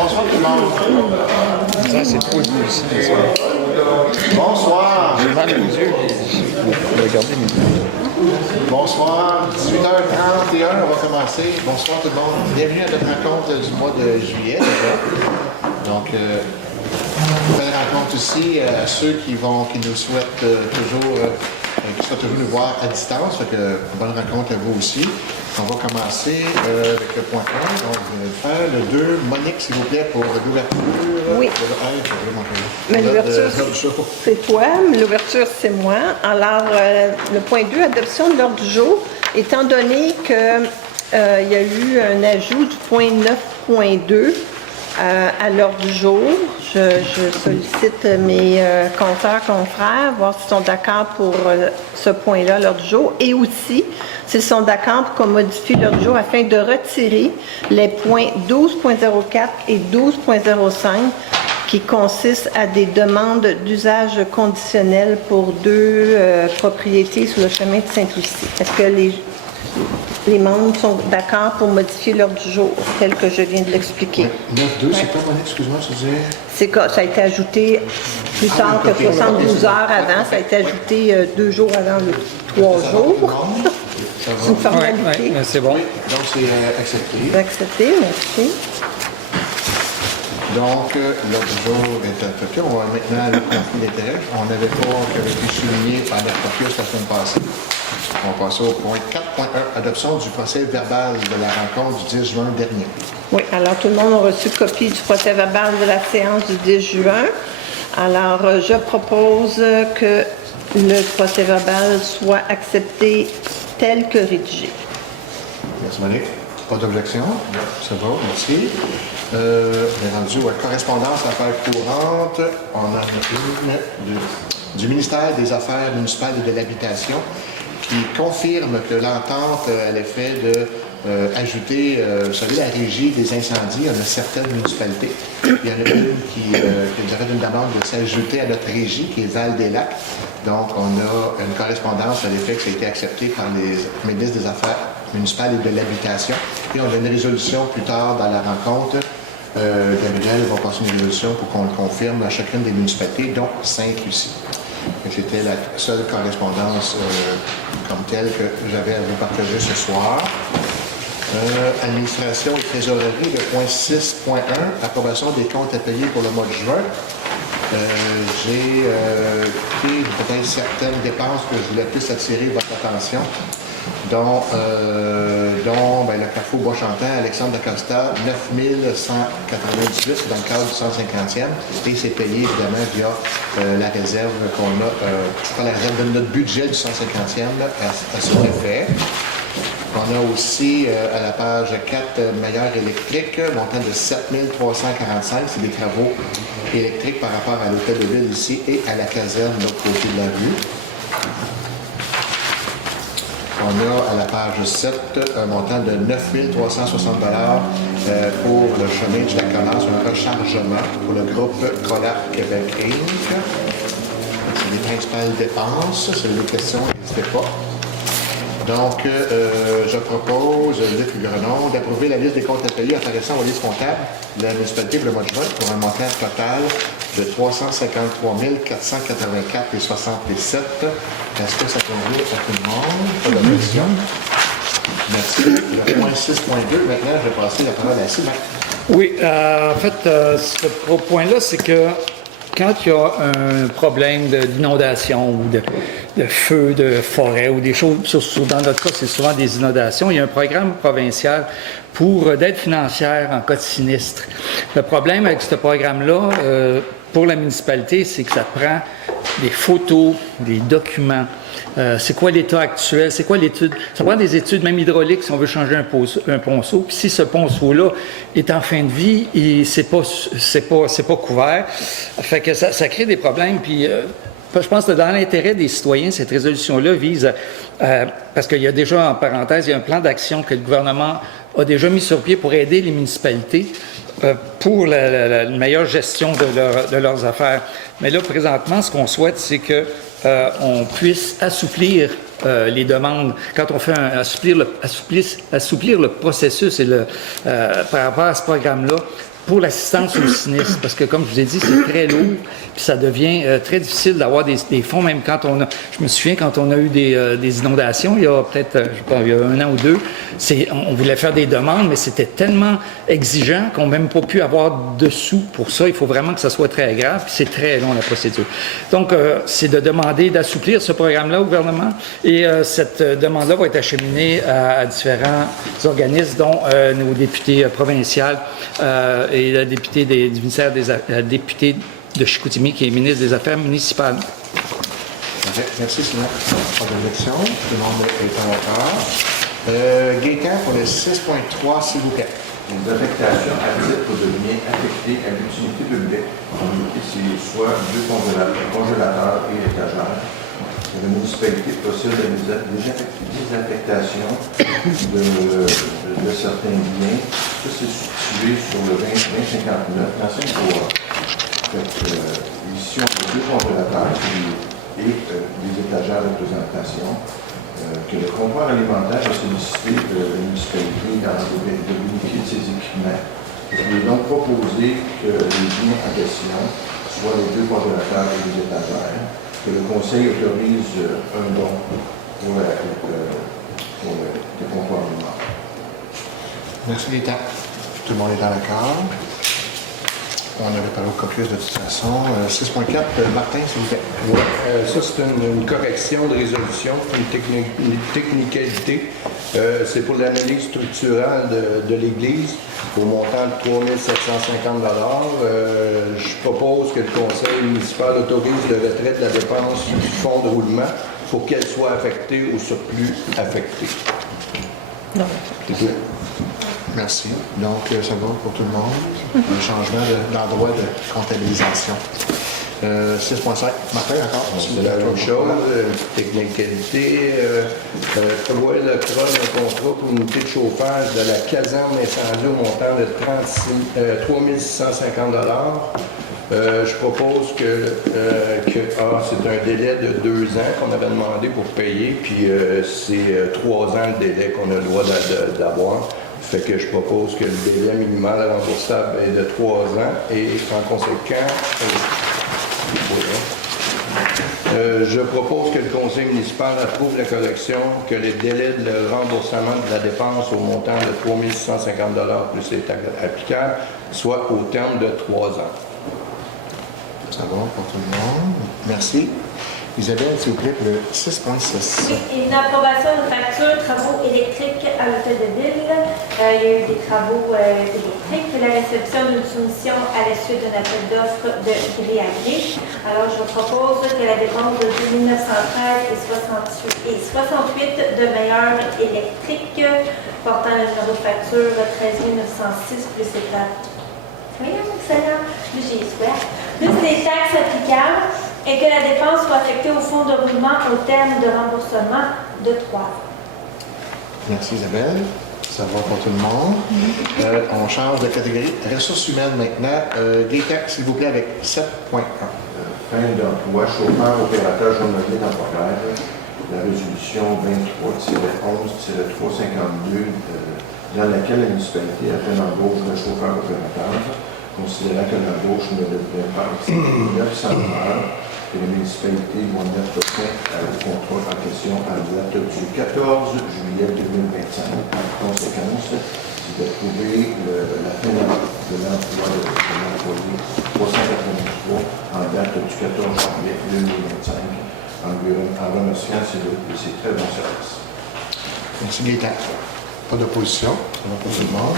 Bonsoir tout le monde. Ça, c'est trop aussi. Bonsoir. J'ai mal aux yeux. Regardez mes yeux. Bonsoir. 18h31, on va commencer. Bonsoir tout le monde. Bienvenue à notre rencontre du mois de juillet déjà. Donc, belle rencontre aussi à ceux qui nous souhaitent qui souhaitent toujours nous voir à distance. Fait que bonne rencontre à vous aussi. On va commencer avec le point 1. Donc, je vais faire le 2. Monique, s'il vous plaît, pour l'ouverture. Oui. Mais l'ouverture, c'est toi. L'ouverture, c'est moi. Alors, le point 2, adoption de l'ordre du jour. Étant donné qu'il y a eu un ajout du point 9.2 à l'ordre du jour, je sollicite mes confrères, voir s'ils sont d'accord pour ce point-là à l'ordre du jour. Et aussi, s'ils sont d'accord pour qu'on modifie l'ordre du jour afin de retirer les points 12.04 et 12.05 qui consistent à des demandes d'usage conditionnel pour deux propriétés sur le chemin de Sainte-Lucie. Est-ce que les membres sont d'accord pour modifier l'ordre du jour, tel que je viens de l'expliquer? 9.2, c'est quoi, Monique? Excuse-moi, je disais... C'est que ça a été ajouté plus tard que 72 heures avant. Ça a été ajouté 2 jours avant le 3 jours. C'est une formalité. Oui, c'est bon. Oui, donc c'est accepté. Accepté, merci. Donc, l'ordre du jour est adopté. On va maintenant le conflit d'intérêt. On n'avait pas qui avait été souligné par notre caucus la semaine passée. On va passer au point 4.1, adoption du procès verbal de la rencontre du 10 juin dernier. Oui, alors tout le monde a reçu copie du procès verbal de la séance du 10 juin. Alors, je propose que le procès verbal soit accepté tel que rédigé. Merci, Monique. Pas d'objection? Ça va, merci. On est rendu à correspondance affaires courantes. On en a une du ministère des Affaires municipales et de l'Habitation qui confirme que l'entente à l'effet de ajouter, vous savez, la régie des incendies. Il y en a certaines municipalités. Il y en a une qui nous a fait une demande de s'ajouter à notre régie, qui est Val-des-Lacs. Donc, on a une correspondance à l'effet que ça a été accepté par les ministres des Affaires municipales et de l'Habitation. Et on a une résolution plus tard dans la rencontre. Gabriel va passer une résolution pour qu'on le confirme à chacune des municipalités, dont Sainte-Lucie. C'était la seule correspondance comme telle que j'avais à vous partager ce soir. Administration et trésorerie, le point 6.1, approbation des comptes à payer pour le mois de juin. J'ai pris peut-être certaines dépenses que je voulais plus attirer votre attention, dont le Carrefour Bois-Chantin, Alexandre Dacosta, 9 198 dans le cadre du 150e, et c'est payé évidemment via la réserve qu'on a, la réserve de notre budget du 150e à ce effet. On a aussi à la page 4 Meilleur électrique, montant de 7 345, c'est des travaux électriques par rapport à l'hôtel de ville ici et à la caserne de l'autre côté de la rue. On a à la page 7 un montant de 9 360 pour le chemin du Lac-Collant sur un rechargement pour le groupe Collab Québec Inc. C'est les principales dépenses. Si vous avez des questions, n'hésitez pas. Donc, je propose, Luc Grenon, d'approuver la liste des comptes à payer intéressant aux listes comptables de la municipalité pour le mois de juin pour un montant total de 353 484,67. Est-ce que ça convient à tout le monde? Pas d'objection. Merci. Le point 6.2, maintenant, je vais passer la parole à Sylvain. Oui, en fait, ce point-là, c'est que quand il y a un problème d'inondation ou de feu de forêt ou des choses, dans notre cas, c'est souvent des inondations, il y a un programme provincial pour d'aide financière en cas de sinistre. Le problème avec ce programme-là, pour la municipalité, c'est que ça prend des photos, des documents. C'est quoi l'état actuel? C'est quoi l'étude? Ça prend des études, même hydrauliques, si on veut changer un ponceau. Puis si ce ponceau-là est en fin de vie, c'est pas couvert. Fait que ça crée des problèmes. Puis je pense que dans l'intérêt des citoyens, cette résolution-là vise parce qu'il y a déjà, en parenthèse, il y a un plan d'action que le gouvernement a déjà mis sur pied pour aider les municipalités pour la meilleure gestion de leurs affaires. Mais là, présentement, ce qu'on souhaite, c'est que on puisse assouplir les demandes. Quand on fait assouplir le processus et par rapport à ce programme-là, pour l'assistance au sinistre, parce que comme je vous ai dit, c'est très lourd, puis ça devient très difficile d'avoir des fonds, même quand on a, je me souviens quand on a eu des inondations, il y a peut-être, je sais pas, il y a 1 an ou 2, on voulait faire des demandes, mais c'était tellement exigeant qu'on n'a même pas pu avoir de sous pour ça. Il faut vraiment que ça soit très grave, puis c'est très long la procédure. Donc, c'est de demander d'assouplir ce programme-là au gouvernement, et cette demande-là va être acheminée à différents organismes, dont nos députés provinciales et la députée du ministère la députée de Chicoutimi, qui est ministre des Affaires municipales. Okay. Merci, Sylvain. Pas d'objection. Tout le monde est en accord. Gaétan, pour le 6.3, s'il vous plaît. Les affectations à titre de biens affectés à l'utilité publique, soit 2 congélateurs et étagères. La municipalité possède des affectations de certains biens. Ça, c'est situé sur le 2059, l'ancien courant. Ici, on a 2 congélateurs et des étagères de présentation. Que le comptoir alimentaire a sollicité la municipalité de bénéficier de ces équipements. Il est donc proposé que les biens en question soient les 2 congélateurs et les étagères, que le conseil autorise un don pour le comptoir alimentaire. Merci, Gaétan. Tout le monde est en accord. On avait parlé au caucus de toute façon. 6.4, Martin, s'il vous plaît. Oui, ça c'est une correction de résolution, une technicalité. C'est pour l'analyse structurale de l'Église au montant de 3 750 $. Je propose que le conseil municipal autorise le retrait de la dépense du fonds de roulement pour qu'elle soit affectée au surplus affecté. Non. C'est tout. Merci. Donc, ça va pour tout le monde. Un changement d'endroit de comptabilisation. 6.5. Martin, encore? C'est la même chose, technicalité. Prévoit le CRA un contrat pour une unité de chauffage de la caserne incendie au montant de 3 650 $. Je propose que c'est un délai de 2 ans qu'on avait demandé pour payer, puis c'est 3 ans le délai qu'on a le droit d'avoir. Fait que je propose que le délai minimal remboursable est de 3 ans et en conséquent, je propose que le conseil municipal approuve la correction, que les délais de remboursement de la dépense au montant de 3 650 $ plus les taxes applicables soient au terme de 3 ans. Ça va pour tout le monde. Merci. Isabelle, s'il vous plaît, le 6.6. Oui, une approbation de facture travaux électriques à l'hôtel de ville. Il y a eu des travaux électriques, la réception d'une soumission à la suite d'un appel d'offres de gré à gré. Alors, je vous propose que la dépense de 2 913 et 68 de meilleurs électriques portant le numéro de facture 13 906 plus les taxes. Oui, excellent. Plus j'ai souhaité. Plus les taxes applicables. Et que la dépense soit affectée au fonds de roulement au terme de remboursement de 3 ans. Merci Isabelle. Ça va pour tout le monde. On change de catégorie. Ressources humaines maintenant. Gaétan, s'il vous plaît, avec 7.1. Fin d'emploi, chauffeur, opérateur journalier temporaire. La résolution 23-11-352 dans laquelle la municipalité a fait l'embauche d'un chauffeur opérateur, considérant que l'embauche ne devrait pas excéder 900 heures. Et la municipalité va mettre fin au contrat en question à la date du 14 juillet 2025. En conséquence, c'est d'approuver la fin de l'emploi de l'employé 383 en date du 14 juillet 2025, en remerciant ses très bons services. Merci Gaétan. Pas d'opposition. Ça va pour tout le monde.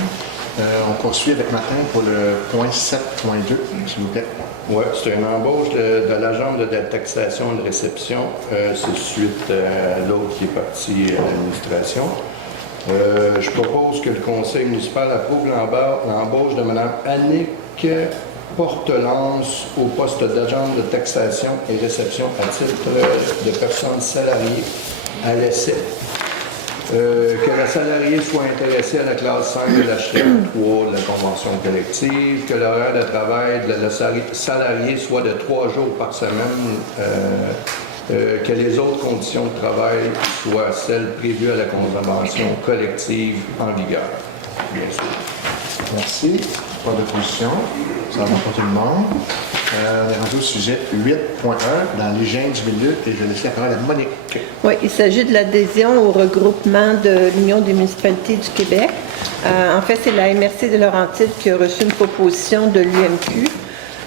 On poursuit avec Martin pour le point 7.2, s'il vous plaît. Oui, c'est une embauche de l'agent de taxation de réception. C'est suite à l'autre qui est parti à l'administration. Je propose que le conseil municipal approuve l'embauche de Mme Annick Portelance au poste d'agent de taxation et réception à titre de personnes salariées à l'essai. Que la salariée soit intéressée à la classe 5 de la chaîne 3 de la convention collective, que l'horaire de travail de la salariée soit de 3 jours par semaine, que les autres conditions de travail soient celles prévues à la convention collective en vigueur, bien sûr. Merci. Pas d'opposition. Ça va pour tout le monde. On est rendu au sujet 8.1 dans l'hygiène du milieu et je laisse la parole à Monique. Oui, il s'agit de l'adhésion au regroupement de l'Union des municipalités du Québec. En fait, c'est la MRC de Laurentides qui a reçu une proposition de l'UMQ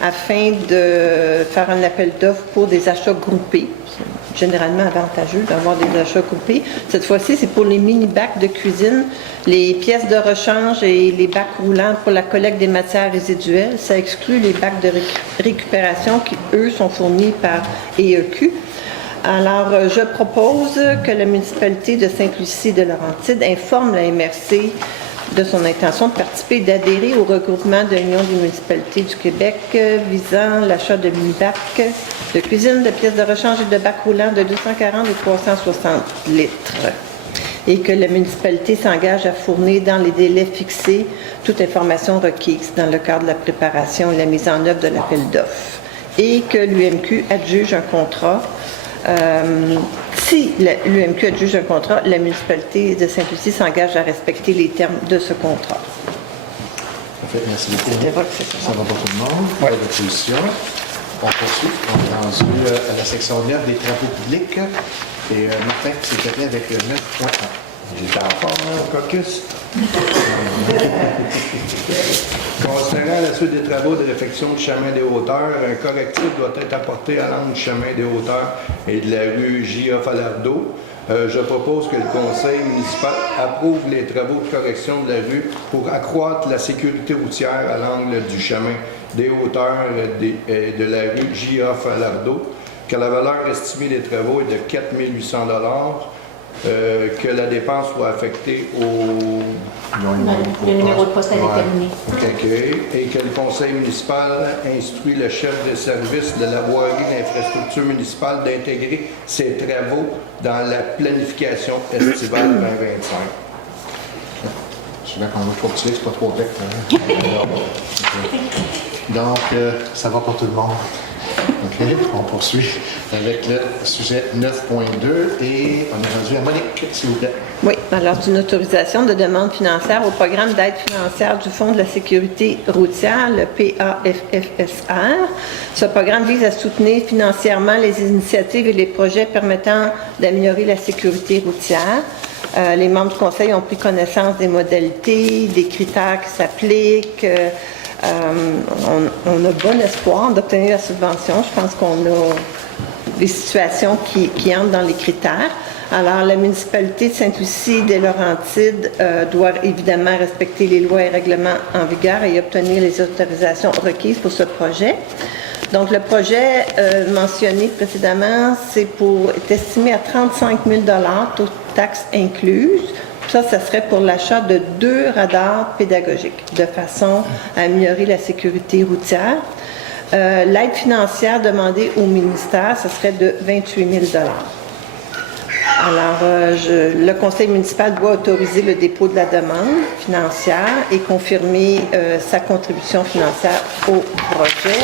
afin de faire un appel d'offres pour des achats groupés. C'est généralement avantageux d'avoir des achats groupés. Cette fois-ci, c'est pour les mini-bacs de cuisine, les pièces de rechange et les bacs roulants pour la collecte des matières résiduelles. Ça exclut les bacs de récupération qui, eux, sont fournis par EEQ. Alors, je propose que la municipalité de Sainte-Lucie de Laurentides informe la MRC de son intention de participer et d'adhérer au regroupement de l'Union des municipalités du Québec visant l'achat de mini-bacs de cuisine, de pièces de rechange et de bacs roulants de 240 et 360 litres. Et que la municipalité s'engage à fournir dans les délais fixés toute information requise dans le cadre de la préparation et la mise en œuvre de l'appel d'offres. Et que l'UMQ adjuge un contrat. Si l'UMQ adjuge un contrat, la municipalité de Sainte-Lucie s'engage à respecter les termes de ce contrat. Parfait, merci beaucoup. Ça va pour tout le monde. Pas d'opposition. On poursuit. On est rendu à la section 9 des travaux publics. Et Martin, s'il te plaît, avec le 9.1. J'étais en forme, hein, caucus. Considérant la suite des travaux de réfection du chemin des hauteurs, un correctif doit être apporté à l'angle du chemin des hauteurs et de la rue J.A. Falardeau. Je propose que le conseil municipal approuve les travaux de correction de la rue pour accroître la sécurité routière à l'angle du chemin des hauteurs et de la rue J.A. Falardeau, que la valeur estimée des travaux est de 4 800 $, que la dépense soit affectée au... Le numéro de poste à déterminer. OK. Et que le conseil municipal instruit le chef de service de la voirie d'infrastructure municipale d'intégrer ces travaux dans la planification estivale 2025. Je suis là qu'on va trop petit, c'est pas trop vite. Hein? Donc, ça va pour tout le monde. OK, on poursuit avec le sujet 9.2 et on est rendu à Monique, s'il vous plaît. Oui, alors d'une autorisation de demande financière au programme d'aide financière du Fonds de la sécurité routière, le PAFFSR. Ce programme vise à soutenir financièrement les initiatives et les projets permettant d'améliorer la sécurité routière. Les membres du conseil ont pris connaissance des modalités, des critères qui s'appliquent. On a bon espoir d'obtenir la subvention. Je pense qu'on a des situations qui entrent dans les critères. Alors, la municipalité de Sainte-Lucie des Laurentides doit évidemment respecter les lois et règlements en vigueur et obtenir les autorisations requises pour ce projet. Donc, le projet mentionné précédemment, est estimé à 35 000 $, toutes taxes incluses. Ça serait pour l'achat de 2 radars pédagogiques, de façon à améliorer la sécurité routière. L'aide financière demandée au ministère, ce serait de 28 000 $. Alors, le conseil municipal doit autoriser le dépôt de la demande financière et confirmer sa contribution financière au projet.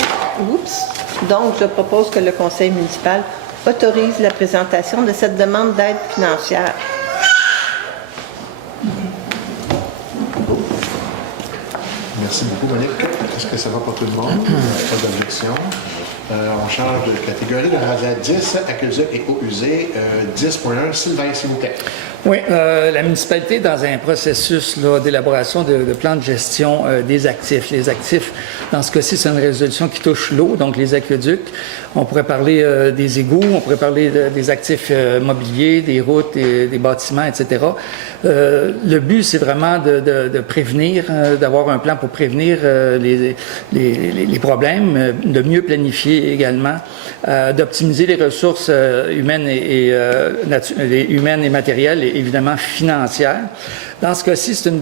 Donc, je propose que le conseil municipal autorise la présentation de cette demande d'aide financière. Merci beaucoup, Monique. Est-ce que ça va pour tout le monde? Pas d'objection. On change de catégorie. On est à 10, aqueduc et eaux usées. 10.1, Sylvain, s'il vous plaît. Oui, la municipalité est dans un processus d'élaboration de plans de gestion des actifs. Les actifs, dans ce cas-ci, c'est une résolution qui touche l'eau, donc les aqueducs. On pourrait parler des égouts, on pourrait parler des actifs mobiliers, des routes, des bâtiments, etc. Le but, c'est vraiment de prévenir, d'avoir un plan pour prévenir les problèmes, de mieux planifier également, d'optimiser les ressources humaines et matérielles, et évidemment financières. Dans ce cas-ci, c'est une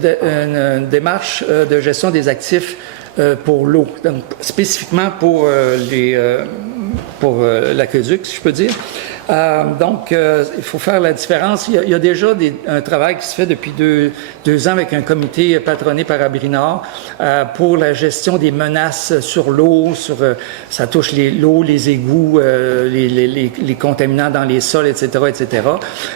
démarche de gestion des actifs pour l'eau, donc spécifiquement pour l'aqueduc, si je peux dire. Donc, il faut faire la différence. Il y a déjà un travail qui se fait depuis deux ans avec un comité patronné par Abrinor pour la gestion des menaces sur l'eau, ça touche l'eau, les égouts, les contaminants dans les sols, etc., etc.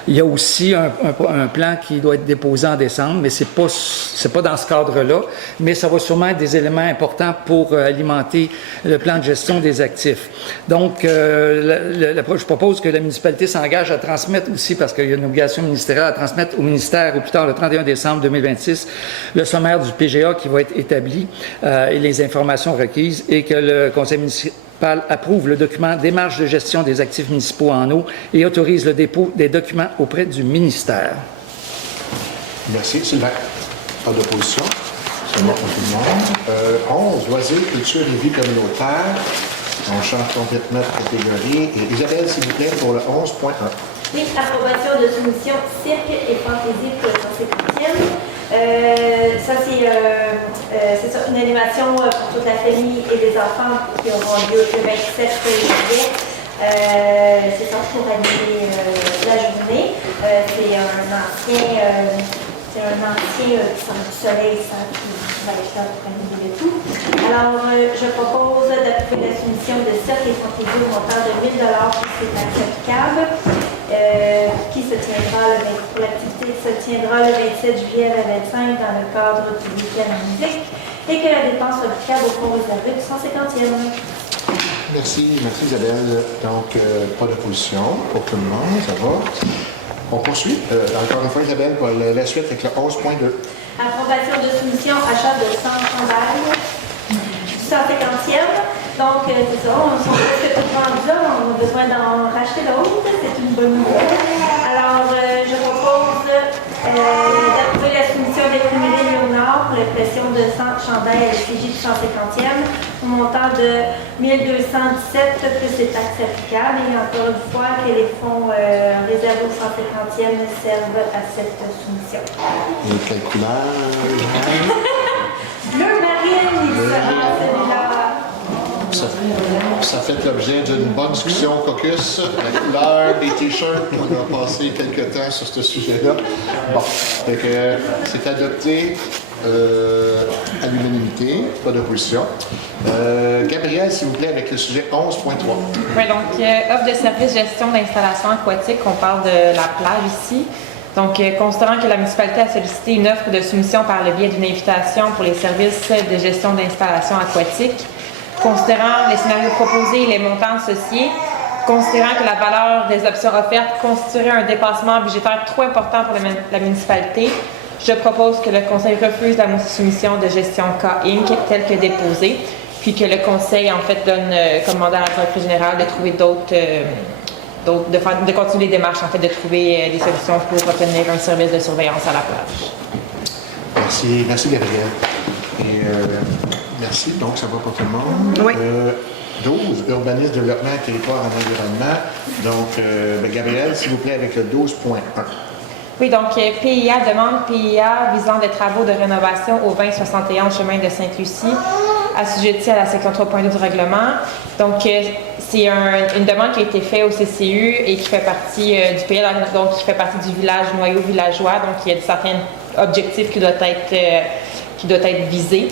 Il y a aussi un plan qui doit être déposé en décembre, mais c'est pas dans ce cadre-là, mais ça va sûrement être des éléments importants pour alimenter le plan de gestion des actifs. Donc, je propose que la municipalité s'engage à transmettre aussi, parce qu'il y a une obligation ministérielle, à transmettre au ministère au plus tard le 31 décembre 2026 le sommaire du PGA qui va être établi et les informations requises, et que le conseil municipal approuve le document démarche de gestion des actifs municipaux en eau et autorise le dépôt des documents auprès du ministère. Merci, Sylvain. Pas d'opposition. C'est bon pour tout le monde. 11, loisirs, culture et vie communautaire. On change complètement de catégorie. Et Isabelle, s'il vous plaît, pour le 11.1. Oui, approbation de soumission cirque et fantaisie pour le 150e. Ça, c'est ça, une animation pour toute la famille et les enfants qui auront lieu le 27 juillet. C'est ça pour animer la journée. C'est un ancien centre du soleil, ça, qui va être là pour animer le tout. Alors, je propose d'approuver la soumission de cirque et fantaisie au montant de 1 000 pour ces taxes applicables. L'activité se tiendra le 27 juillet à la 25 dans le cadre du week-end en musique, et que la dépense soit applicable au fonds réservé du 150e. Merci Isabelle. Donc, pas d'opposition pour tout le monde, ça va. On poursuit. Encore une fois, Isabelle, pour la suite avec le 11.2. Approbation de soumission, achat de 100 chandails du 150e. Donc, c'est ça, on s'en fait tout rendu là, on a besoin d'en racheter d'autres, c'est une bonne nouvelle. Alors, je propose d'approuver la soumission d'Écumélé Léonard pour l'impression de 100 chandails à l'effigie du 150e, au montant de 1217 plus les taxes applicables. Et encore une fois, que les fonds réservés au 150e servent à cette soumission. Et quelle couleur? Bleu marine, il sera celui-là. Ça fait l'objet d'une bonne discussion caucus. La couleur des t-shirts, on a passé quelques temps sur ce sujet-là. Bon, fait que c'est adopté à l'unanimité, pas d'opposition. Gabrielle, s'il vous plaît, avec le sujet 11.3. Oui, donc offre de service gestion d'installation aquatique, on parle de la plage ici. Donc, considérant que la municipalité a sollicité une offre de soumission par le biais d'une invitation pour les services de gestion d'installation aquatique, considérant les scénarios proposés et les montants associés, considérant que la valeur des options offertes constituerait un dépassement budgétaire trop important pour la municipalité, je propose que le Conseil refuse la soumission de gestion K Inc. telle que déposée, puis que le Conseil, en fait, donne comme mandat à la directrice générale de trouver de continuer les démarches, en fait, de trouver des solutions pour obtenir un service de surveillance à la plage. Merci Gabrielle. Et merci, donc ça va pour tout le monde. Oui. 12, urbanisme, développement, territoire en environnement. Donc, Gabrielle, s'il vous plaît, avec le 12.1. Oui, donc PIA demande PIA visant des travaux de rénovation au 2071 chemin de Sainte-Lucie, assujetti à la section 3.2 du règlement. Donc, c'est une demande qui a été faite au CCU et qui fait partie du PIA, donc qui fait partie du village noyau villageois. Donc, il y a certains objectifs qui doivent être visés.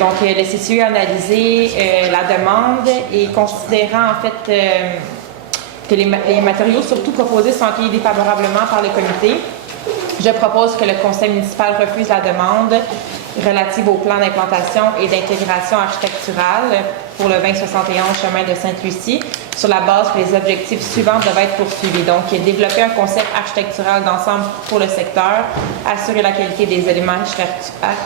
Donc, le CCU a analysé la demande et considérant en fait que les matériaux surtout proposés sont accueillis défavorablement par le comité, je propose que le conseil municipal refuse la demande relative au plan d'implantation et d'intégration architecturale pour le 2071 chemin de Sainte-Lucie, sur la base que les objectifs suivants doivent être poursuivis. Donc, développer un concept architectural d'ensemble pour le secteur, assurer la qualité des éléments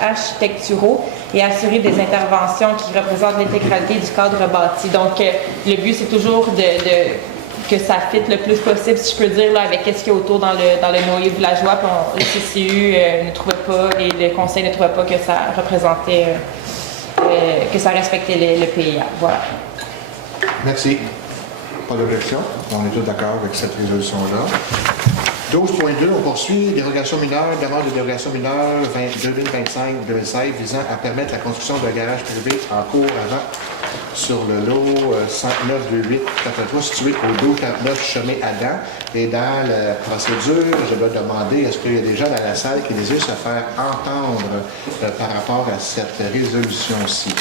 architecturaux et assurer des interventions qui représentent l'intégralité du cadre bâti. Donc, le but, c'est toujours que ça fit le plus possible, si je peux dire, là, avec ce qu'il y a autour dans le noyau villageois. Puis le CCU ne trouvait pas, et le conseil ne trouvait pas que ça représentait, que ça respectait le PIA. Voilà. Merci. Pas d'objection. On est tous d'accord avec cette résolution-là. 12.2, on poursuit. Dérogation mineure, demande de dérogation mineure 2025-2016 visant à permettre la construction d'un garage privé en cours avant sur le lot 10928 83 situé au 1249 chemin Adam. Et dans la procédure, je dois demander est-ce qu'il y a des gens dans la salle qui désirent se faire entendre par rapport à cette résolution-ci?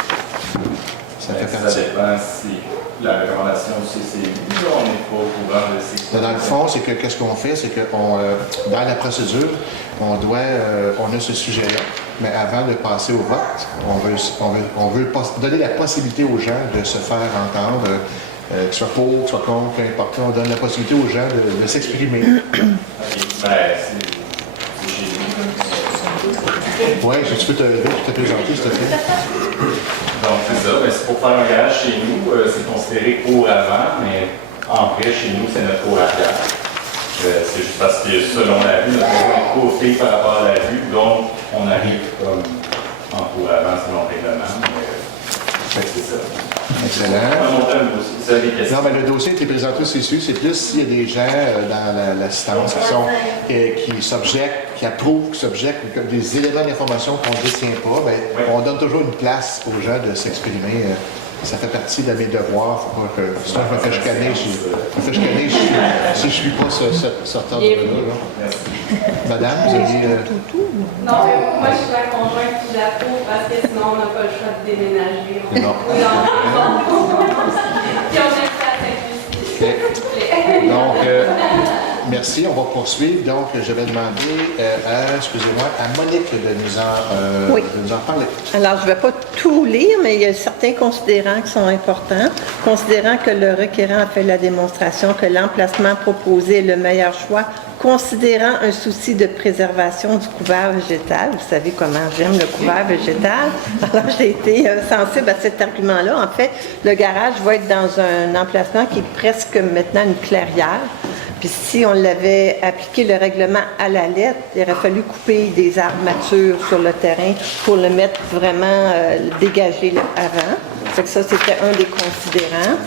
Ça fait Ça partie. dépend si la recommandation CCI, on n'est pas au courant de ces... Dans le fond, c'est que qu'est-ce qu'on fait, c'est que dans la procédure, on a ce sujet-là, mais avant de passer au vote, on veut donner la possibilité aux gens de se faire entendre, que ce soit pour, que ce soit contre, peu importe. On donne la possibilité aux gens de s'exprimer. OK, ben, c'est chez nous. Oui, tu peux te lever, te présenter, s'il te plaît. Donc, c'est ça. Mais c'est pour faire un garage chez nous, c'est considéré cours avant, mais en vrai, chez nous, c'est notre cours arrière. C'est juste parce que selon la rue, notre maison est courtée par rapport à la rue, donc on arrive comme en cours avant selon le règlement. Mais c'est ça. Excellent. On va monter un dossier. Ça, des questions. Non, mais le dossier a été présenté aussi dessus. C'est plus s'il y a des gens dans l'assistance qui s'objectent, qui approuvent, qui s'objectent, ou comme des éléments d'information qu'on ne détient pas, bien, Oui. on donne toujours une place aux gens de s'exprimer. Ça fait partie de mes devoirs. Faut pas que, sinon, je me fais chicaner si je ne suis pas cet ordre-là. Madame, vous avez... Non, moi je suis la conjointe qui l'approuve parce que sinon on n'a pas le choix de déménager. Non. Puis on aime ça à Saint-Lucie, s'il vous plaît. Donc, merci. On va poursuivre. Donc, je vais demander à Monique Oui. de nous en parler. Alors, je ne vais pas tout lire, mais il y a certains considérants qui sont importants. Considérant que le requérant a fait la démonstration que l'emplacement proposé est le meilleur choix, considérant un souci de préservation du couvert végétal. Vous savez comment j'aime le couvert végétal. Alors, j'ai été sensible à cet argument-là. En fait, le garage va être dans un emplacement qui est presque maintenant une clairière. Puis si on l'avait appliqué le règlement à la lettre, il aurait fallu couper des arbres matures sur le terrain pour le mettre vraiment dégagé avant. Fait que ça, c'était un des considérants.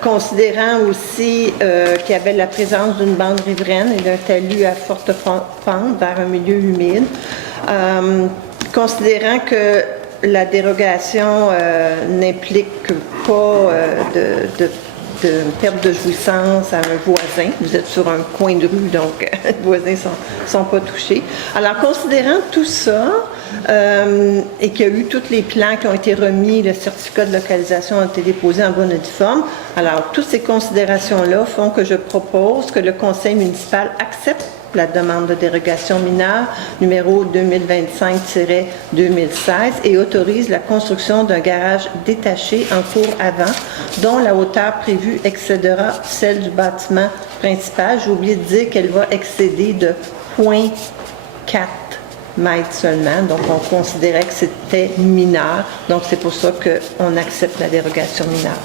Considérant aussi qu'il y avait la présence d'une bande riveraine et d'un talus à forte pente vers un milieu humide. Considérant que la dérogation n'implique pas de perte de jouissance à un voisin. Vous êtes sur un coin de rue, donc les voisins sont pas touchés. Alors, considérant tout ça, et qu'il y a eu tous les plans qui ont été remis, le certificat de localisation a été déposé en bonne et due forme, alors toutes ces considérations-là font que je propose que le conseil municipal accepte la demande de dérogation mineure numéro 2025-2016 et autorise la construction d'un garage détaché en cour avant dont la hauteur prévue excédera celle du bâtiment principal. J'ai oublié de dire qu'elle va excéder de 0,4 mètres seulement, donc on considérait que c'était mineur, donc c'est pour ça qu'on accepte la dérogation mineure.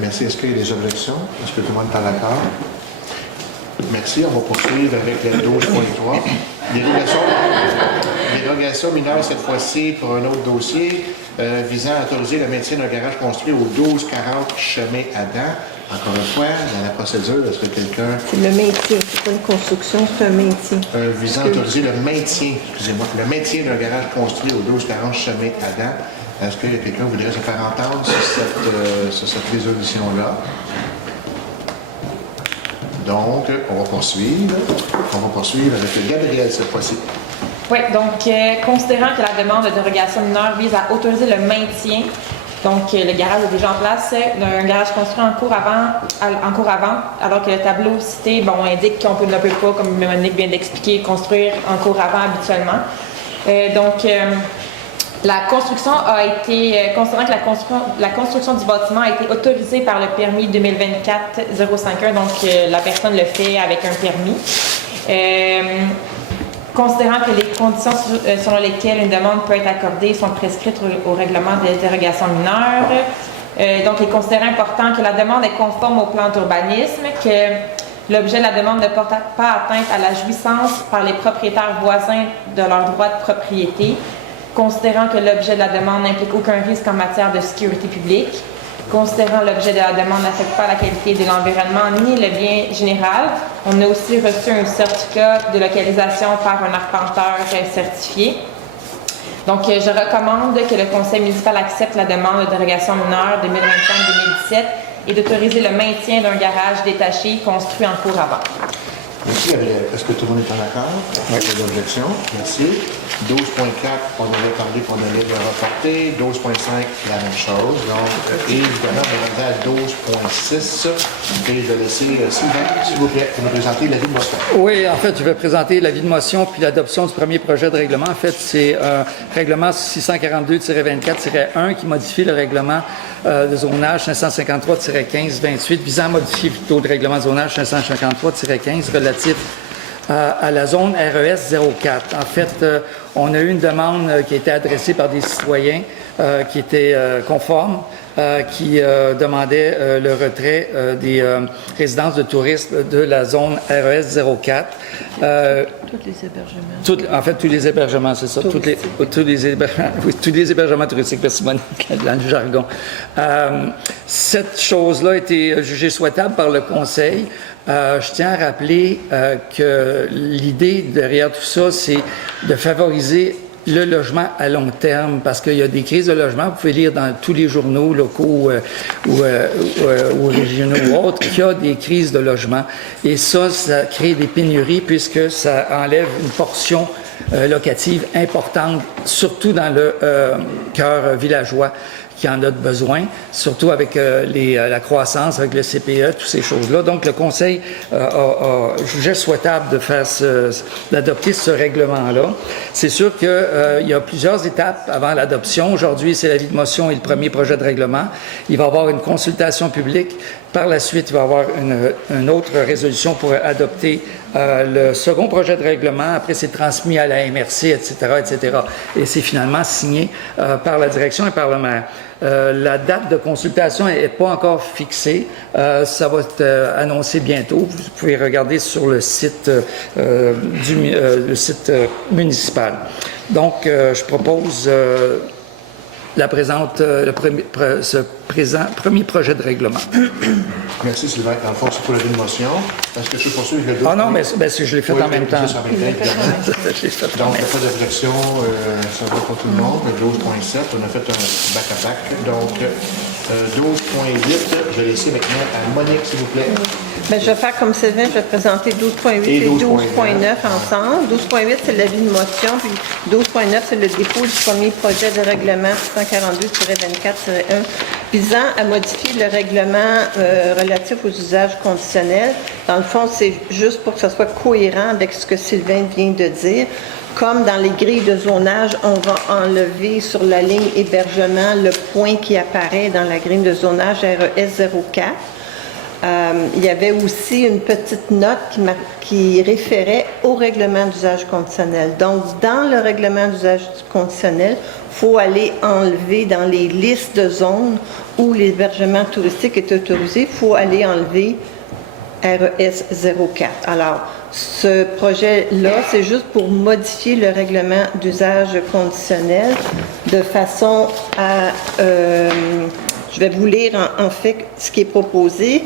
Merci. Est-ce qu'il y a des objections? Est-ce que tout le monde est en accord? Merci. On va poursuivre avec le 12.3. Dérogation mineure, cette fois-ci, pour un autre dossier visant à autoriser le maintien d'un garage construit au 1240 chemin Adam. Encore une fois, dans la procédure, est-ce que quelqu'un... C'est le maintien, c'est pas une construction, c'est un maintien. Visant à autoriser le maintien d'un garage construit au 1240 chemin Adam. Est-ce que quelqu'un voudrait se faire entendre sur cette résolution-là? Donc, on va poursuivre avec Gabriel cette fois-ci. Oui, donc, considérant que la demande de dérogation mineure vise à autoriser le maintien, donc le garage est déjà en place, d'un garage construit en cours avant, alors que le tableau cité, indique qu'on ne peut pas, comme Monique vient d'expliquer, construire en cours avant habituellement. La construction a été, considérant que la construction du bâtiment a été autorisée par le permis 2024-051, donc la personne le fait avec un permis. Considérant que les conditions selon lesquelles une demande peut être accordée sont prescrites au règlement des dérogations mineures, donc il considère important que la demande est conforme au plan d'urbanisme, que l'objet de la demande ne porte pas atteinte à la jouissance par les propriétaires voisins de leur droit de propriété, considérant que l'objet de la demande n'implique aucun risque en matière de sécurité publique, considérant l'objet de la demande n'affecte pas la qualité de l'environnement ni le bien général. On a aussi reçu un certificat de localisation par un arpenteur certifié. Donc, je recommande que le conseil municipal accepte la demande de dérogation mineure 2025-2017 et d'autoriser le maintien d'un garage détaché construit en cours avant. Merci, Gabriel. Est-ce que tout le monde est en accord? Pas d'objection. Merci. 12.4, on avait parlé qu'on allait le reporter. 12.5, la même chose. Donc, et évidemment, on va rendu à 12.6. Et je vais laisser Sylvain, s'il vous plaît, nous présenter l'avis de motion. Oui, en fait, je vais présenter l'avis de motion puis l'adoption du premier projet de règlement. En fait, c'est règlement 642-24-1 qui modifie le règlement de zonage 553-15-28 visant à modifier plutôt le règlement de zonage 553-15 relatif à la zone RES 04. En fait, on a eu une demande qui a été adressée par des citoyens qui étaient conformes, qui demandaient le retrait des résidences de touristes de la zone RES 04. Tous les hébergements. En fait, tous les hébergements, c'est ça. Tous les hébergements touristiques, merci Monique, dans le jargon. Cette chose-là a été jugée souhaitable par le Conseil. Je tiens à rappeler que l'idée derrière tout ça, c'est de favoriser le logement à long terme, parce qu'il y a des crises de logement, vous pouvez lire dans tous les journaux locaux ou régionaux ou autres, qu'il y a des crises de logement. Et ça crée des pénuries puisque ça enlève une portion locative importante, surtout dans le cœur villageois qui en a besoin, surtout avec la croissance, avec le CPE, toutes ces choses-là. Donc, le Conseil a jugé souhaitable de faire d'adopter ce règlement-là. C'est sûr qu'il y a plusieurs étapes avant l'adoption. Aujourd'hui, c'est l'avis de motion et le premier projet de règlement. Il va y avoir une consultation publique. Par la suite, il va y avoir une autre résolution pour adopter le second projet de règlement. Après, c'est transmis à la MRC, etc., etc. Et c'est finalement signé par la direction et par le maire. La date de consultation n'est pas encore fixée. Ça va être annoncé bientôt. Vous pouvez regarder sur le site, municipal. Donc, je propose ce premier projet de règlement. Merci, Sylvain. Dans le fond, c'est pour l'avis de motion. Est-ce que je peux poursuivre le dossier? Ah non, mais je l'ai fait en même temps. Donc, il n'y a pas d'objection, ça va pour tout le monde. 12.7, on a fait un back-à-back. Donc, 12.8, je vais laisser maintenant à Monique, s'il vous plaît. Bien, je vais faire comme Sylvain, je vais présenter 12.8 et 12.9 ensemble. 12.8, c'est l'avis de motion, puis 12.9, c'est le dépôt du premier projet de règlement 642-24-1 visant à modifier le règlement relatif aux usages conditionnels. Dans le fond, c'est juste pour que ça soit cohérent avec ce que Sylvain vient de dire. Comme dans les grilles de zonage, on va enlever sur la ligne hébergement le point qui apparaît dans la grille de zonage RES 04. Il y avait aussi une petite note qui référait au règlement d'usage conditionnel. Donc, dans le règlement d'usage conditionnel, il faut aller enlever dans les listes de zones où l'hébergement touristique est autorisé, il faut aller enlever RES 04. Alors, ce projet-là, c'est juste pour modifier le règlement d'usage conditionnel de façon à... je vais vous lire en fait ce qui est proposé.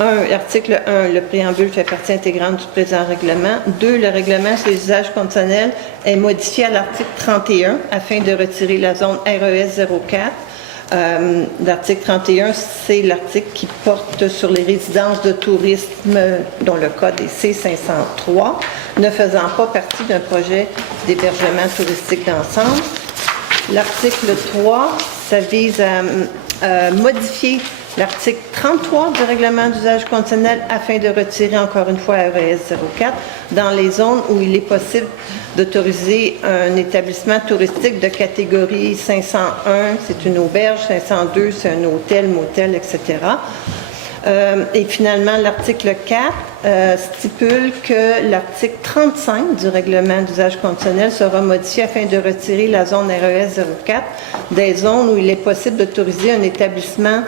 1. Article 1. Le préambule fait partie intégrante du présent règlement. 2. Le règlement sur les usages conditionnels est modifié à l'article 31 afin de retirer la zone RES 04. L'article 31, c'est l'article qui porte sur les résidences de tourisme dont le code est C503, ne faisant pas partie d'un projet d'hébergement touristique d'ensemble. L'article 3, ça vise à modifier l'article 33 du règlement d'usage conditionnel afin de retirer encore une fois RES 04 dans les zones où il est possible d'autoriser un établissement touristique de catégorie 501, c'est une auberge, 502, c'est un hôtel, motel, etc. Et finalement, l'article 4 stipule que l'article 35 du règlement d'usage conditionnel sera modifié afin de retirer la zone RES 04 des zones où il est possible d'autoriser un établissement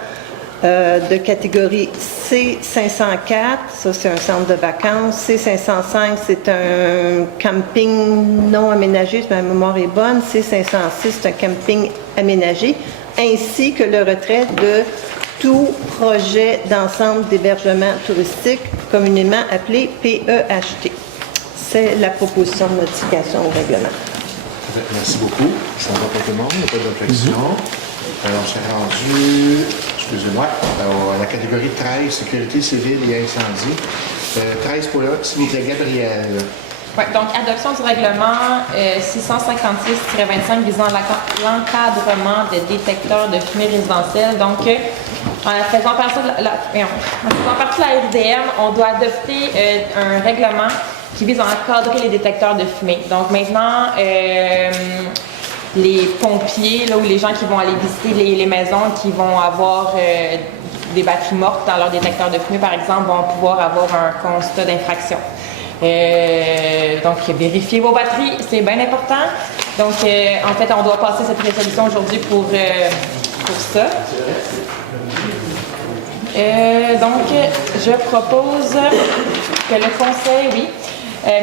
de catégorie C504, ça c'est un centre de vacances, C505 c'est un camping non aménagé, si ma mémoire est bonne, C506 c'est un camping aménagé, ainsi que le retrait de tout projet d'ensemble d'hébergement touristique, communément appelé PEHT. C'est la proposition de modification au règlement. Merci beaucoup. Ça va pour tout le monde, il n'y a pas d'objection. Alors, c'est rendu, excusez-moi, à la catégorie 13, sécurité civile et incendie. 13 pour là, s'il vous plaît, Gabriel. Ouais, donc, adoption du règlement 656-25 visant l'encadrement des détecteurs de fumée résidentiels. Donc, en faisant partie de la RDM, on doit adopter un règlement qui vise à encadrer les détecteurs de fumée. Donc, maintenant, les pompiers, là, ou les gens qui vont aller visiter les maisons qui vont avoir des batteries mortes dans leur détecteur de fumée, par exemple, vont pouvoir avoir un constat d'infraction. Donc, vérifiez vos batteries, c'est bien important. Donc, en fait, on doit passer cette résolution aujourd'hui pour ça. Donc, je propose que le conseil,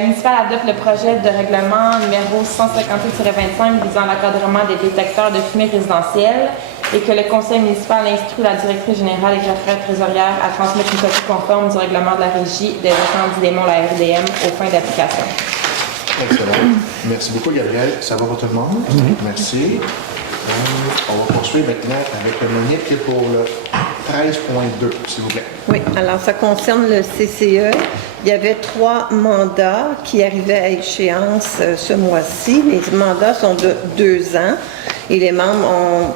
municipal adopte le projet de règlement numéro 158-25 visant l'encadrement des détecteurs de fumée résidentielle et que le conseil municipal instruit la directrice générale et greffière trésorière à transmettre une copie conforme du règlement de la régie des incendies des monts, la RDM, aux fins d'application. Excellent. Merci beaucoup, Gabriel. Ça va pour tout le monde? Merci. On va poursuivre maintenant avec Monique pour le 13.2, s'il vous plaît. Oui, alors ça concerne le CCE. Il y avait 3 mandats qui arrivaient à échéance ce mois-ci. Les mandats sont de 2 ans et les membres ont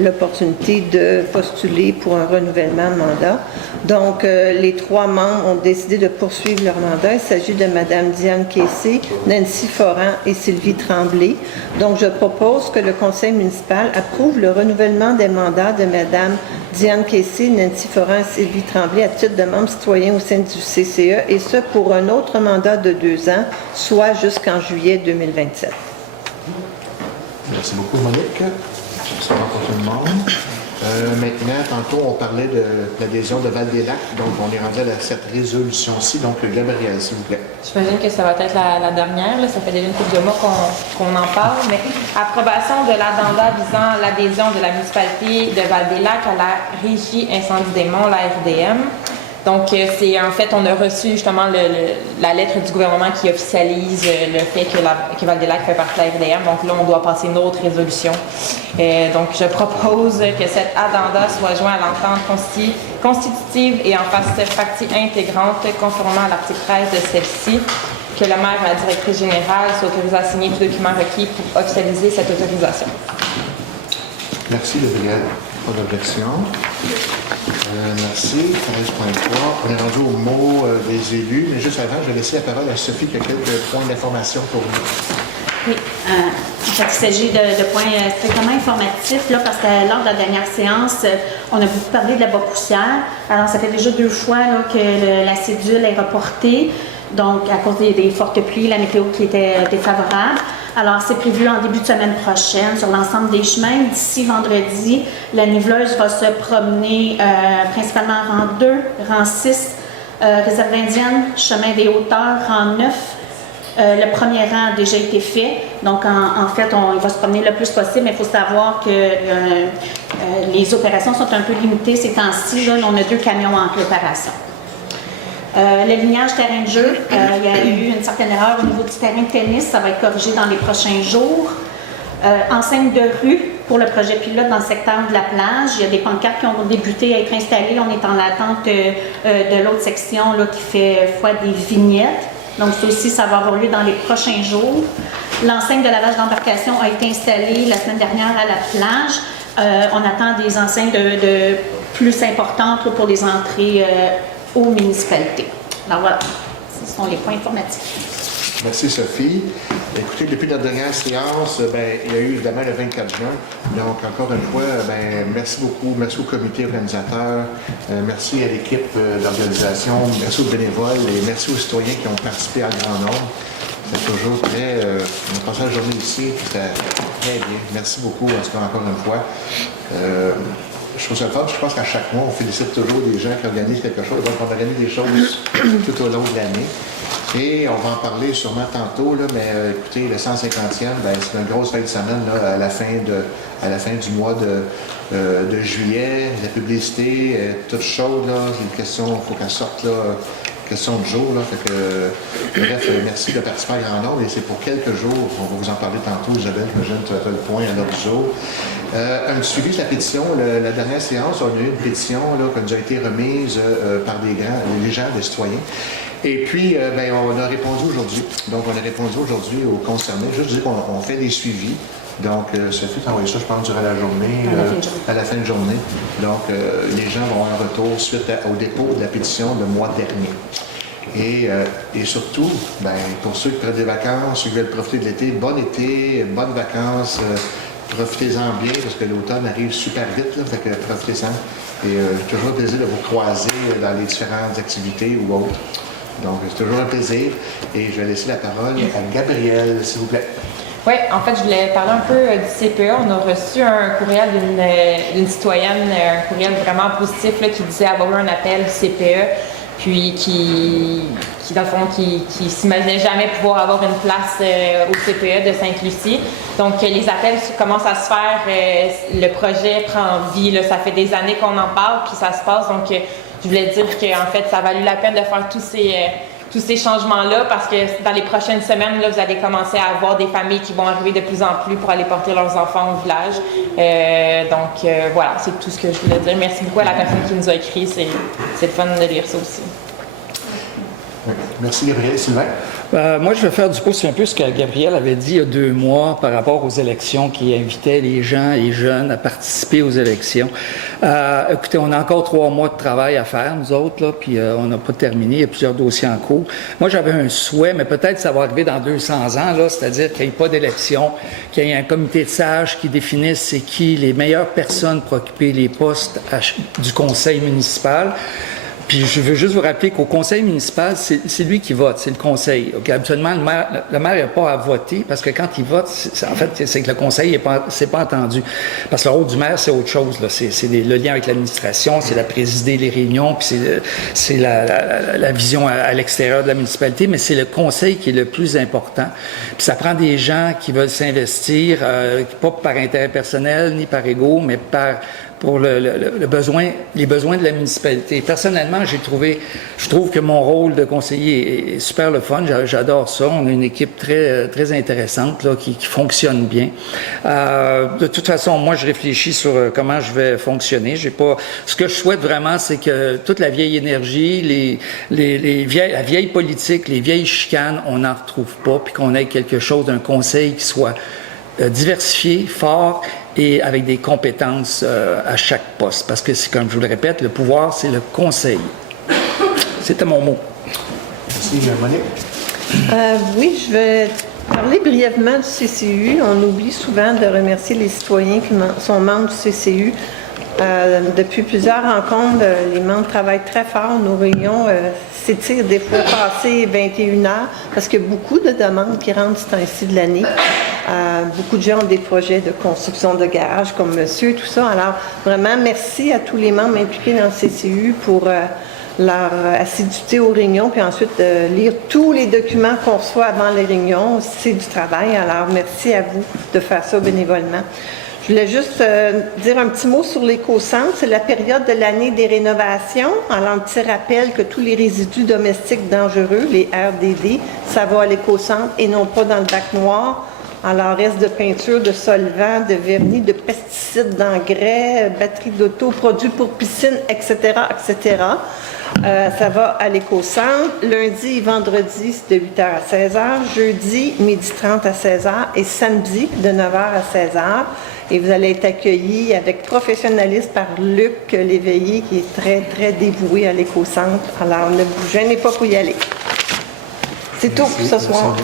l'opportunité de postuler pour un renouvellement de mandat. Donc, les 3 membres ont décidé de poursuivre leur mandat. Il s'agit de Mme Diane Kessé, Nancy Foran et Sylvie Tremblay. Donc, je propose que le conseil municipal approuve le renouvellement des mandats de Mme Diane Kessé, Nancy Foran et Sylvie Tremblay à titre de membre citoyen au sein du CCE, et ce pour un autre mandat de 2 ans, soit jusqu'en juillet 2027. Merci beaucoup, Monique. Ça va pour tout le monde. Maintenant, tantôt, on parlait de l'adhésion de Val-des-Lacs, donc on est rendu à cette résolution-ci. Donc, Gabriel, s'il vous plaît. J'imagine que ça va être la dernière. Là. Ça fait déjà une couple de mois qu'on en parle. Mais approbation de l'addenda visant l'adhésion de la municipalité de Val-des-Lacs à la Régie Incendie des Monts, la RDM. Donc, c'est en fait, on a reçu justement la lettre du gouvernement qui officialise le fait que Val-des-Lacs fait partie de la RDM. Donc là, on doit passer une autre résolution. Donc, je propose que cette addenda soit joint à l'entente constitutive et en fasse partie intégrante, conformément à l'article 13 de celle-ci, que le maire et la directrice générale soient autorisés à signer tout document requis pour officialiser cette autorisation. Merci, Gabriel. Pas d'objection. Merci. 13.3. On est rendu au mot des élus, mais juste avant, je vais laisser la parole à Sophie qui a quelques points d'information pour nous. Oui, en fait, il s'agit de points strictement informatifs, là, parce que lors de la dernière séance, on a beaucoup parlé de la poussière. Alors, ça fait déjà 2 fois là, que la cédule est reportée, donc à cause des fortes pluies, la météo qui était défavorable. Alors, c'est prévu en début de semaine prochaine sur l'ensemble des chemins. D'ici vendredi, la niveleuse va se promener principalement rang 2, rang 6, réserve indienne, chemin des hauteurs, rang 9. Le premier rang a déjà été fait. Donc, en fait, il va se promener le plus possible, mais il faut savoir que les opérations sont un peu limitées ces temps-ci. Là, on a 2 camions en préparation. Le lignage terrain de jeu, il y a eu une certaine erreur au niveau du terrain de tennis. Ça va être corrigé dans les prochains jours. Enseigne de rue pour le projet pilote dans le secteur de la plage. Il y a des pancartes qui ont débuté à être installées. On est en attente de l'autre section là, qui fait foi des vignettes. Donc, ça aussi, ça va avoir lieu dans les prochains jours. L'enseigne de lavage d'embarcation a été installée la semaine dernière à la plage. On attend des enseignes de plus importantes là, pour les entrées aux municipalités. Alors voilà, ce sont les points informatifs. Merci, Sophie. Écoutez, depuis notre dernière séance, il y a eu évidemment le 24 juin. Donc, encore une fois, merci beaucoup. Merci au comité organisateur. Merci à l'équipe d'organisation. Merci aux bénévoles et merci aux citoyens qui ont participé en grand nombre. C'est toujours très... on a passé la journée ici, c'était très bien. Merci beaucoup, en tout cas, encore une fois. Je trouve ça le fun. Je pense qu'à chaque mois, on félicite toujours des gens qui organisent quelque chose. Donc, on organise des choses tout au long de l'année. Et on va en parler sûrement tantôt, là, mais écoutez, le 150e, c'est une grosse fin de semaine là, à la fin du mois de juillet. La publicité est toute chaude. Là. C'est une question, il faut qu'elle sorte là, question du jour. Là, fait que, bref, merci de participer à grand nombre et c'est pour quelques jours. On va vous en parler tantôt, Isabelle, j'imagine que tu as le point à l'ordre du jour. Un suivi de la pétition. La dernière séance, on a eu une pétition là, qui nous a été remise par les gens, des citoyens. Et puis, on a répondu aujourd'hui. Donc, on a répondu aujourd'hui aux concernés. Juste dire qu'on fait des suivis. Donc, Sophie t'a envoyé ça, je pense, durant la journée, à la fin de journée. Donc, les gens vont avoir un retour suite au dépôt de la pétition le mois dernier. Et surtout, pour ceux qui prennent des vacances, ceux qui veulent profiter de l'été, bon été, bonnes vacances, profitez-en bien, parce que l'automne arrive super vite, là, fait que profitez-en. Et j'ai toujours un plaisir de vous croiser dans les différentes activités ou autres. Donc, c'est toujours un plaisir. Et je vais laisser la parole à Gabrielle, s'il vous plaît. Oui, en fait, je voulais parler un peu du CPE. On a reçu un courriel d'une citoyenne, un courriel vraiment positif là, qui disait avoir eu un appel du CPE, puis qui dans le fond, qui s'imaginait jamais pouvoir avoir une place au CPE de Sainte-Lucie. Donc, les appels commencent à se faire. Le projet prend vie. Là, ça fait des années qu'on en parle, puis ça se passe. Donc, je voulais dire qu'en fait, ça a valu la peine de faire tous ces changements-là parce que dans les prochaines semaines, là, vous allez commencer à avoir des familles qui vont arriver de plus en plus pour aller porter leurs enfants au village. Voilà, c'est tout ce que je voulais dire. Merci beaucoup à la personne qui nous a écrit. C'est le fun de lire ça aussi. Merci Gabriel. Sylvain? Moi, je vais faire du pouce un peu ce que Gabriel avait dit il y a 2 mois par rapport aux élections, qui invitait les gens, les jeunes à participer aux élections. Écoutez, on a encore 3 mois de travail à faire, nous autres, là, puis on n'a pas terminé. Il y a plusieurs dossiers en cours. Moi, j'avais un souhait, mais peut-être ça va arriver dans 200 ans, là, c'est-à-dire qu'il n'y ait pas d'élection, qu'il y ait un comité de sages qui définisse c'est qui les meilleures personnes pour occuper les postes du conseil municipal. Puis je veux juste vous rappeler qu'au conseil municipal, c'est lui qui vote, c'est le conseil. Okay? Habituellement, le maire n'a pas à voter parce que quand il vote, en fait, c'est que le conseil c'est pas entendu. Parce que le rôle du maire, c'est autre chose. Là. C'est le lien avec l'administration, c'est la présider les réunions, puis c'est la vision à l'extérieur de la municipalité, mais c'est le conseil qui est le plus important. Puis ça prend des gens qui veulent s'investir, pas par intérêt personnel ni par ego, mais pour les besoins de la municipalité. Personnellement, je trouve que mon rôle de conseiller est super le fun. J'adore ça. On a une équipe très, très intéressante là, qui fonctionne bien. De toute façon, moi, je réfléchis sur comment je vais fonctionner. Ce que je souhaite vraiment, c'est que toute la vieille énergie, la vieille politique, les vieilles chicanes, on n'en retrouve pas, puis qu'on ait quelque chose d'un conseil qui soit diversifié, fort, et avec des compétences à chaque poste. Parce que, c'est comme je vous le répète, le pouvoir, c'est le conseil. C'était mon mot. Merci, Monique. Oui, je vais parler brièvement du CCU. On oublie souvent de remercier les citoyens qui sont membres du CCU. Depuis plusieurs rencontres, les membres travaillent très fort. Nos réunions s'étirent des fois passées 21 heures parce qu'il y a beaucoup de demandes qui rentrent ce temps-ci de l'année. Beaucoup de gens ont des projets de construction de garages comme monsieur et tout ça. Alors, vraiment, merci à tous les membres impliqués dans le CCU pour leur assiduité aux réunions, puis ensuite lire tous les documents qu'on reçoit avant les réunions. C'est du travail. Alors, merci à vous de faire ça bénévolement. Je voulais juste dire un petit mot sur l'éco-centre. C'est la période de l'année des rénovations. Alors, un petit rappel que tous les résidus domestiques dangereux, les RDD, ça va à l'éco-centre et non pas dans le bac noir. Alors, reste de peinture, de solvant, de vernis, de pesticides, d'engrais, batteries d'auto, produits pour piscine, etc., etc. Ça va à l'éco-centre. Lundi et vendredi, c'est de 8h à 16h. Jeudi, 12h30 à 16h. Et samedi, de 9h à 16h. Et vous allez être accueillis avec professionnalisme par Luc Léveillé, qui est très, très dévoué à l'éco-centre. Alors, ne vous gênez pas pour y aller. C'est tout pour ce soir.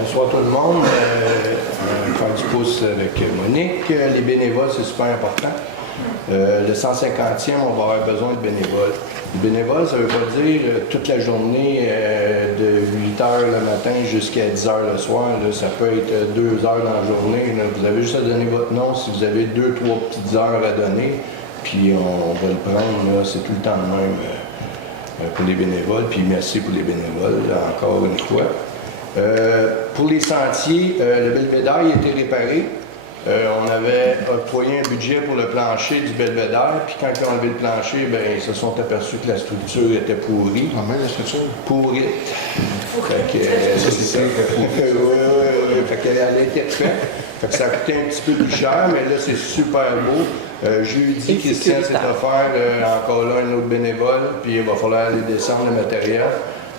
Bonsoir tout le monde. Faire du pouce avec Monique. Les bénévoles, c'est super important. Le 150e, on va avoir besoin de bénévoles. Les bénévoles, ça ne veut pas dire toute la journée de 8h le matin jusqu'à 10h le soir. Là, ça peut être 2 heures dans la journée. Là. Vous avez juste à donner votre nom si vous avez 2-3 petites heures à donner. Puis on va le prendre. C'est tout le temps le même pour les bénévoles. Puis merci pour les bénévoles, là, encore une fois. Pour les sentiers, le belvédère a été réparé. On avait octroyé un budget pour le plancher du belvédère, puis quand ils ont enlevé le plancher, ben, ils se sont aperçus que la structure était pourrie. Quand même, la structure. Pourrie. Fait que, ça, c'est ça. Oui. Fait qu'elle a été refaite. Fait que ça a coûté un petit peu plus cher, mais là, c'est super beau. Jeudi, Christian s'est offert encore là un autre bénévole, puis il va falloir aller descendre le matériel.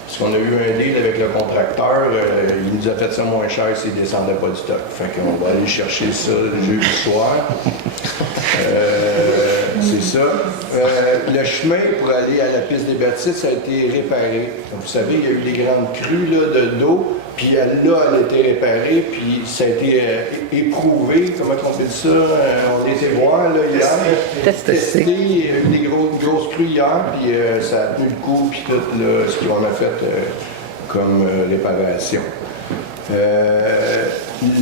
Parce qu'on a eu un deal avec le contracteur, il nous a fait ça moins cher s'il ne descendait pas du stock. Fait qu'on va aller chercher ça le jeudi soir. C'est ça. Le chemin pour aller à la piste des baptistes a été réparé. Donc, vous savez, il y a eu des grandes crues là, d'eau, puis là, elle a été réparée, puis ça a été éprouvé, comment on dit ça? On était voir là, hier. Testé. Il y a eu des grosses crues hier, puis ça a tenu le coup, puis tout là, ce qu'on a fait comme réparation.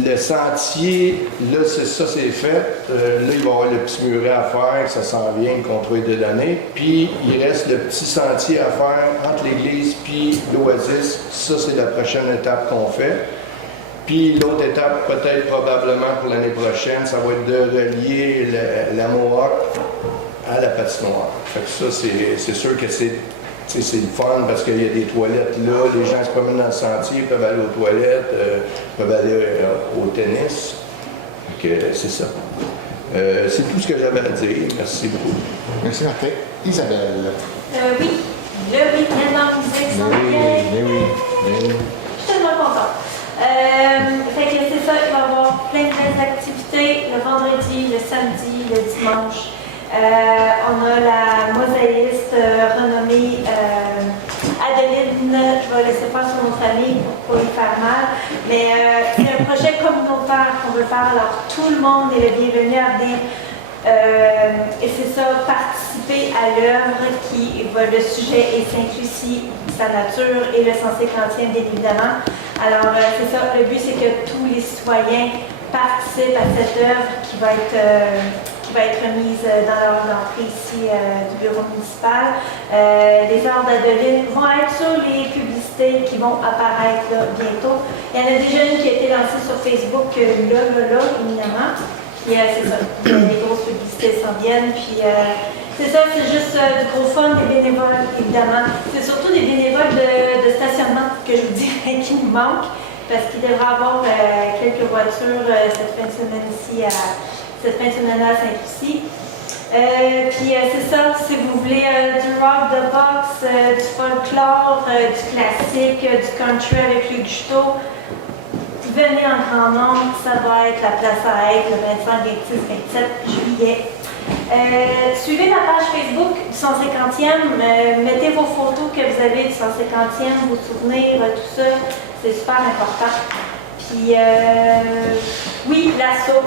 Le sentier, là, c'est fait. Là, il va y avoir le petit muret à faire, ça s'en vient, le contrat est donné. Puis, il reste le petit sentier à faire entre l'église puis l'Oasis. Ça, c'est la prochaine étape qu'on fait. Puis, l'autre étape, peut-être probablement pour l'année prochaine, ça va être de relier la Mohawk à la patinoire. Fait que ça, c'est sûr que c'est le fun parce qu'il y a des toilettes là, les gens se promènent dans le sentier, peuvent aller aux toilettes, peuvent aller au tennis. Donc, c'est ça. C'est tout ce que j'avais à dire. Merci beaucoup. Merci, Martin. Isabelle. Oui, le week-end dans la musique s'en vient. Mais oui. Je suis tellement contente. Fait que c'est ça, il va y avoir plein d'activités le vendredi, le samedi, le dimanche. On a la mosaïste renommée Adeline, je vais laisser faire son nom de famille pour pas lui faire mal, mais c'est un projet communautaire qu'on veut faire, alors tout le monde est le bienvenu à venir. Et c'est ça, participer à l'œuvre le sujet est Sainte-Lucie, sa nature et le 150e bien évidemment. Alors c'est ça, le but c'est que tous les citoyens participent à cette œuvre qui va être mise dans l'heure d'entrée ici du bureau municipal. Les heures d'Adeline vont être sur les publicités qui vont apparaître là, bientôt. Il y en a déjà une qui a été lancée sur Facebook, éminemment. Puis c'est ça, les grosses publicités s'en viennent. Puis c'est ça, c'est juste du gros fun, des bénévoles, évidemment. C'est surtout des bénévoles de stationnement que je vous dirais qui nous manquent, parce qu'il devrait y avoir quelques voitures cette fin de semaine ici cette fin de semaine à Sainte-Lucie. Puis c'est ça, si vous voulez du rock, de box, du folklore, du classique, du country avec le Gusto, venez en grand nombre, ça va être la place à être le 25, 26, 27 juillet. Suivez la page Facebook du 150e, mettez vos photos que vous avez du 150e, vos souvenirs, tout ça, c'est super important. Puis oui, l'assaut,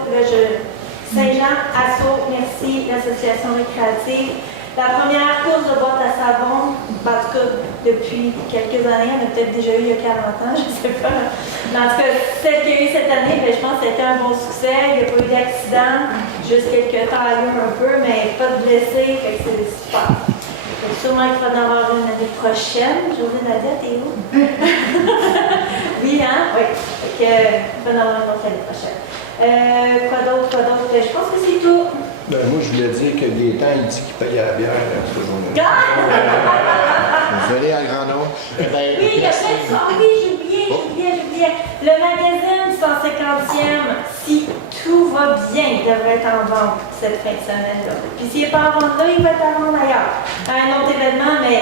Saint-Jean, Asso, merci, l'association récréative. La première course de boîte à savon, en tout cas depuis quelques années, on a peut-être déjà eu il y a 40 ans, je ne sais pas. Mais en tout cas, celle qu'il y a eu cette année, je pense que c'était un bon succès. Il n'y a pas eu d'accident, juste quelques taillures un peu, mais pas de blessés, fait que c'est super. Donc, sûrement qu'il va en avoir une l'année prochaine. José Nadia, t'es où? Oui, hein? Oui. Fait que, il va en avoir une autre l'année prochaine. Quoi d'autre? Je pense que c'est tout. Ben, moi, je voulais dire que Gaétan, il dit qu'il paye à la bière ce jour-là. Vous allez à Grand Nom. Oui, il y a plein de ça. Oui, j'oubliais. Le magazine 150e, si tout va bien, il devrait être en vente cette fin de semaine-là. Puis s'il n'est pas en vente là, il va être en vente ailleurs. À un autre événement, mais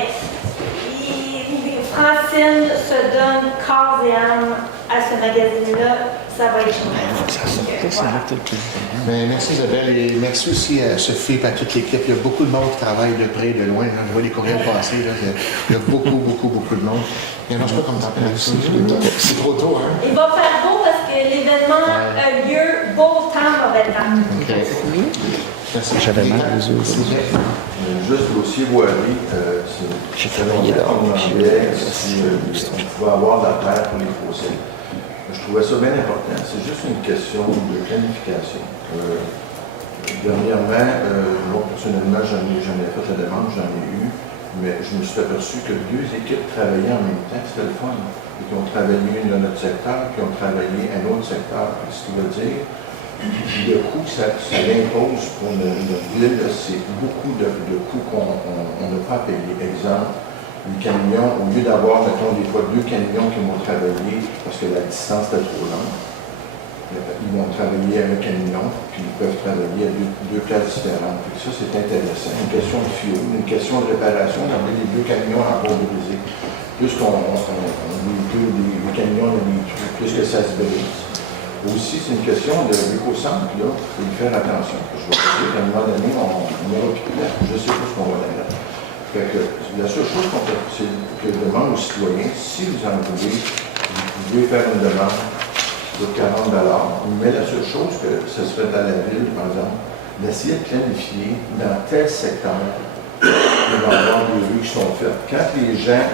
Francine se donne corps et âme à ce magazine-là. Ça va être génial. Ben, merci Isabelle et merci aussi à Sophie et à toute l'équipe. Il y a beaucoup de monde qui travaille de près et de loin. Je vois les courriels passer. Là. Il y a beaucoup de monde. Il n'y en a pas comme température. C'est trop tôt, hein? Il va faire beau parce que l'événement a lieu beau temps, mauvais temps. Okay. Merci. J'avais mal aux yeux. Juste dossier voilé, J'ai travaillé là. on va avoir de la terre pour les fossiles. Je trouvais ça bien important. C'est juste une question de planification. Dernièrement, moi personnellement, j'en ai fait la demande, j'en ai eu, mais je me suis aperçu que deux équipes travaillaient en même temps. C'était le fun. Et qui ont travaillé une dans notre secteur, qui ont travaillé un autre secteur. Ce qui veut dire Le coût que ça impose pour une ville, c'est beaucoup de coûts qu'on n'a pas payés. Exemple, les camions, au lieu d'avoir, mettons, des fois 2 camions qui vont travailler parce que la distance est trop longue, ils vont travailler à un camion, puis ils peuvent travailler à deux places différentes. Puis ça, c'est intéressant. Une question de fuel, une question de réparation, on a les 2 camions en brisé. Plus qu'on véhicule les camions, plus que ça se brise. Aussi, c'est une question d'éco-centre, là, il faut y faire attention. Je vais dire qu'à un moment donné, on n'aura plus de place. Je sais pas ce qu'on va aller là. Fait que la seule chose qu'on fait, c'est que je demande aux citoyens, si vous en voulez, vous pouvez faire une demande pour 40 $. Mais la seule chose que ça se fait à la ville, par exemple, d'essayer de planifier dans tel secteur, il va y avoir des rues qui sont faites. Quand les gens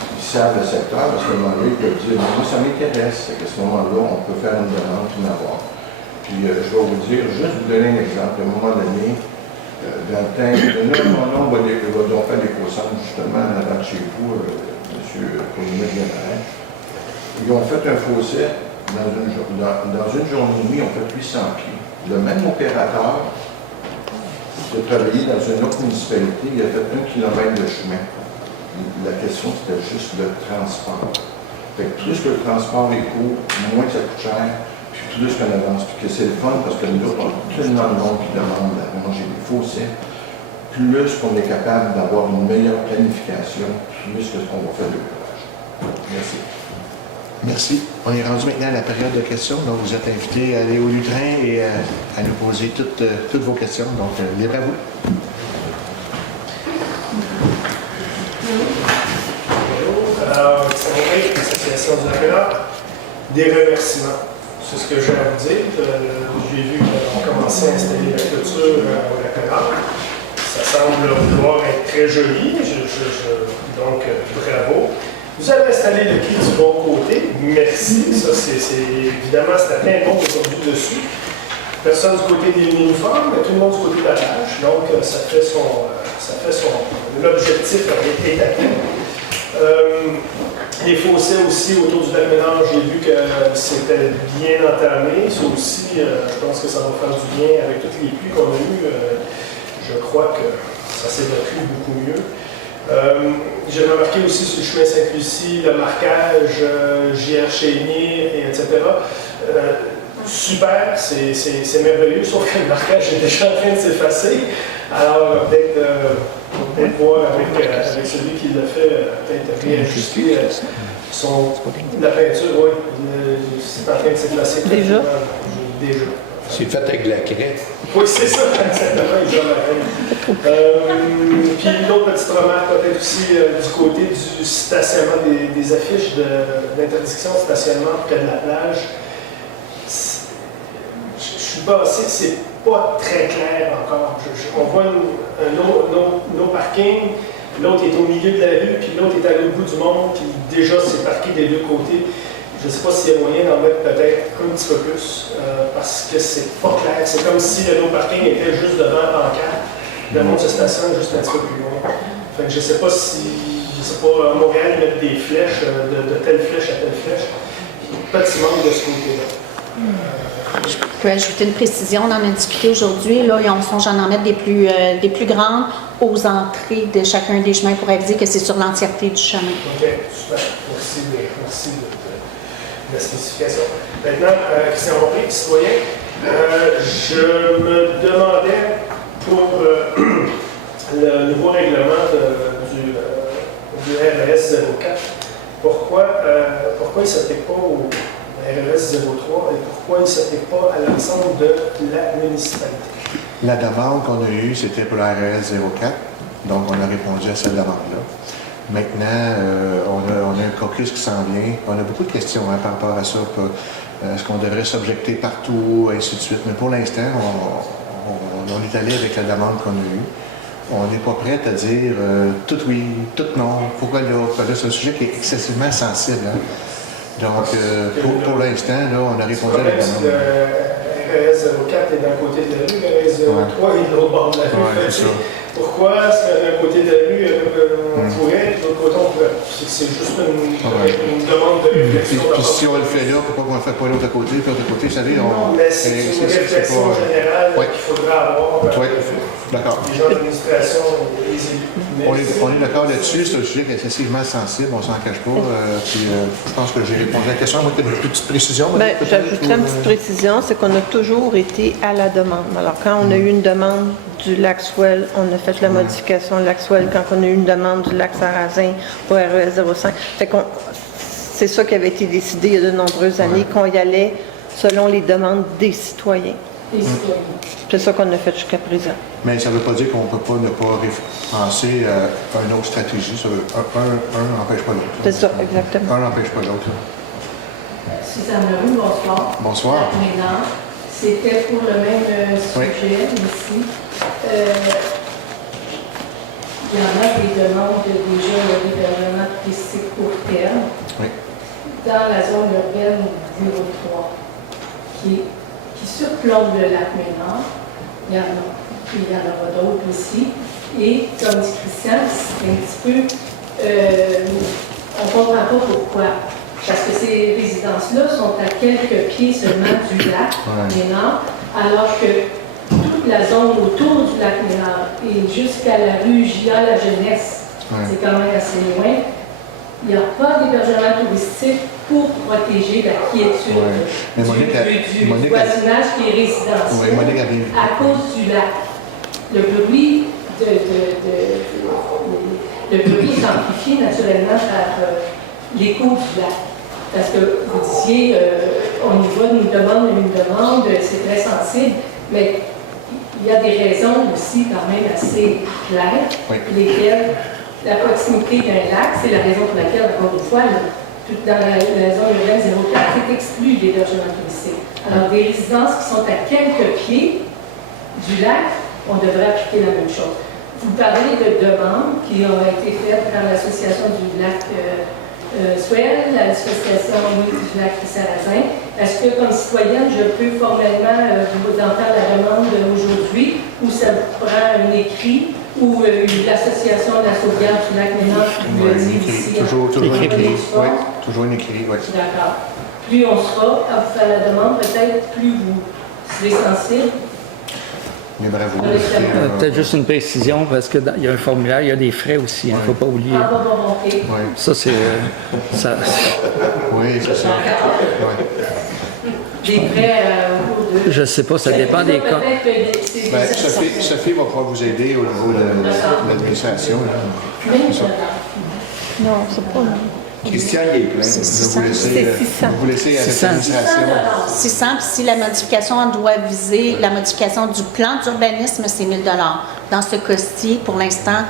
ils savent le secteur, à ce moment-là, ils peuvent dire, moi, ça m'intéresse. À ce moment-là, on peut faire une demande pour en avoir. Puis, je vais vous dire, juste vous donner un exemple. À un moment donné, dans le temps, mon nom va donc faire l'éco-centre, justement, avant de chez vous, M. Colomé-Guérin. Ils ont fait un fossé dans une journée et demie, ils ont fait 800 pieds. Le même opérateur qui a travaillé dans une autre municipalité, il a fait 1 km de chemin. La question, c'était juste le transport. Fait que plus que le transport est court, moins ça coûte cher, puis plus qu'on avance. Puis que c'est le fun, parce que nous autres, on a tellement de monde qui demande à manger des fossés, plus qu'on est capable d'avoir une meilleure planification, plus que ce qu'on va faire de l'ouvrage. Merci. Merci. On est rendu maintenant à la période de questions. Donc, vous êtes invités à aller au lutrin et à nous poser toutes vos questions. Donc, libre à vous. Alors, ça va être l'association du Lac-Ménard. Des remerciements. C'est ce que j'ai à vous dire. J'ai vu qu'on commençait à installer la clôture au Lac-Ménard. Ça semble vouloir être très joli. Donc, bravo. Vous avez installé le quai du bon côté. Merci. Ça, évidemment, c'était plein de monde aujourd'hui dessus. Personne du côté des uniformes, mais tout le monde du côté de la plage. Donc, ça fait l'objectif est atteint. Les fossés aussi autour du Lac-Ménard, j'ai vu que c'était bien entamé. Ça aussi, je pense que ça va faire du bien avec toutes les pluies qu'on a eues. Je crois que ça s'est décrit beaucoup mieux. J'ai remarqué aussi sur le chemin Sainte-Lucie le marquage JR Chénier, etc. Super, c'est merveilleux, sauf que le marquage est déjà en train de s'effacer. Alors, peut-être voir avec celui qui l'a fait, peut-être réajuster la peinture, oui, c'est en train de s'effacer. Déjà? Déjà. C'est fait avec de la craie. Oui, c'est ça, exactement, puis l'autre petite remarque, peut-être aussi du côté du stationnement, des affiches d'interdiction de stationnement près de la plage. Je suis passé, c'est pas très clair encore. On voit un parking, l'autre est au milieu de la rue, puis l'autre est à l'autre bout du monde, puis déjà c'est parqué des deux côtés. Je ne sais pas s'il y a moyen d'en mettre peut-être un petit peu plus, parce que c'est pas clair. C'est comme si le no-parking était juste devant la pancarte. Le monde se stationne juste un petit peu plus loin. Fait que je ne sais pas si, à Montréal, ils mettent des flèches, de telle flèche à telle flèche. Petit manque de ce côté-là. Je peux ajouter une précision, on en a discuté aujourd'hui. Là, on songe à en mettre des plus grandes aux entrées de chacun des chemins pour aviser que c'est sur l'entièreté du chemin. OK, super. Merci de la spécification. Maintenant, Christian Rompré, citoyen, je me demandais pour le nouveau règlement du RS 04, pourquoi il ne s'applique pas au RS 03 et pourquoi il ne s'applique pas à l'ensemble de la municipalité? La demande qu'on a eue, c'était pour la RS 04, donc on a répondu à cette demande-là. Maintenant, on a un caucus qui s'en vient. On a beaucoup de questions par rapport à ça. Est-ce qu'on devrait s'objecter partout, ainsi de suite. Mais pour l'instant, on est allé avec la demande qu'on a eue. On n'est pas prêt à dire tout oui, tout non, pourquoi là. C'est un sujet qui est excessivement sensible. Hein? Donc, pour l'instant, on a répondu à la demande. Le RS 04 est d'un côté de la rue, le RS 03 est de l'autre bord de la rue. Ouais, c'est ça. pourquoi c'est d'un côté de la rue on pourrait, de l'autre côté on pourrait. C'est juste une demande de réflexion. Puis si on le fait là, pourquoi on ne le fait pas l'autre côté, puis l'autre côté, vous savez, Non, mais c'est une réflexion générale qu'il faudra avoir. Oui, d'accord. Les gens de l'administration et les élus. On est d'accord là-dessus, c'est un sujet qui est excessivement sensible, on s'en cache pas. Puis je pense que j'ai répondu à la question. Moi, tu as une petite précision? J'ajouterais une petite précision, c'est qu'on a toujours été à la demande. Alors, quand on a eu une demande du lac Swell, on a fait la modification du lac Swell. Quand on a eu une demande du lac Sarrazin pour RES 05, c'est ça qui avait été décidé il y a de nombreuses années, qu'on y allait selon les demandes des citoyens. C'est ça qu'on a fait jusqu'à présent. Mais ça ne veut pas dire qu'on ne peut pas ne pas penser à une autre stratégie. Un n'empêche pas l'autre. C'est ça, exactement. Un n'empêche pas l'autre. Suzanne Leroux, bonsoir. Bonsoir. Maintenant, c'était pour le même sujet ici. Il y en a des demandes déjà d'hébergement touristique court terme dans la zone urbaine 03 qui surplombe le lac Ménard. Il y en aura d'autres aussi. Et comme dit Christian, c'est un petit peu... on ne comprend pas pourquoi. Parce que ces résidences-là sont à quelques pieds seulement du lac Ménard, alors que toute la zone autour du lac Ménard et jusqu'à la rue Gia La Jeunesse, c'est quand même assez loin. Il n'y a pas d'hébergement touristique pour protéger la quiétude du voisinage qui est résidentiel à cause du lac. Le bruit est amplifié naturellement par l'écho du lac. Parce que vous disiez, on y va d'une demande, c'est très sensible, mais il y a des raisons aussi quand même assez claires, lesquelles la proximité d'un lac, c'est la raison pour laquelle, encore une fois, dans la zone urbaine 04, c'est exclu l'hébergement touristique. Alors, des résidences qui sont à quelques pieds du lac, on devrait appliquer la même chose. Vous parlez de demandes qui ont été faites par l'association du lac Swell, l'association du lac Sarrazin. Est-ce que, comme citoyenne, je peux formellement vous en faire la demande aujourd'hui, ou ça vous prend un écrit, ou l'association de la sauvegarde du lac Ménard qui me dit ici? Toujours un écrit, oui. Toujours un écrit, oui. D'accord. Plus on sera à vous faire la demande, peut-être plus vous serez sensible. Mais bravo. Peut-être juste une précision, parce qu'il y a un formulaire, il y a des frais aussi, il ne faut pas oublier. Ah, bon, OK. Ça, c'est... Oui, c'est ça. Des frais au Je ne sais pas, ça dépend des cas. Sophie va pouvoir vous aider au niveau de l'administration. Non, c'est pas... Christian, il est plein. Vous laissez à cette administration. 600, puis si la modification doit viser la modification du plan d'urbanisme, c'est 1 000 $. Dans ce cas-ci, pour l'instant,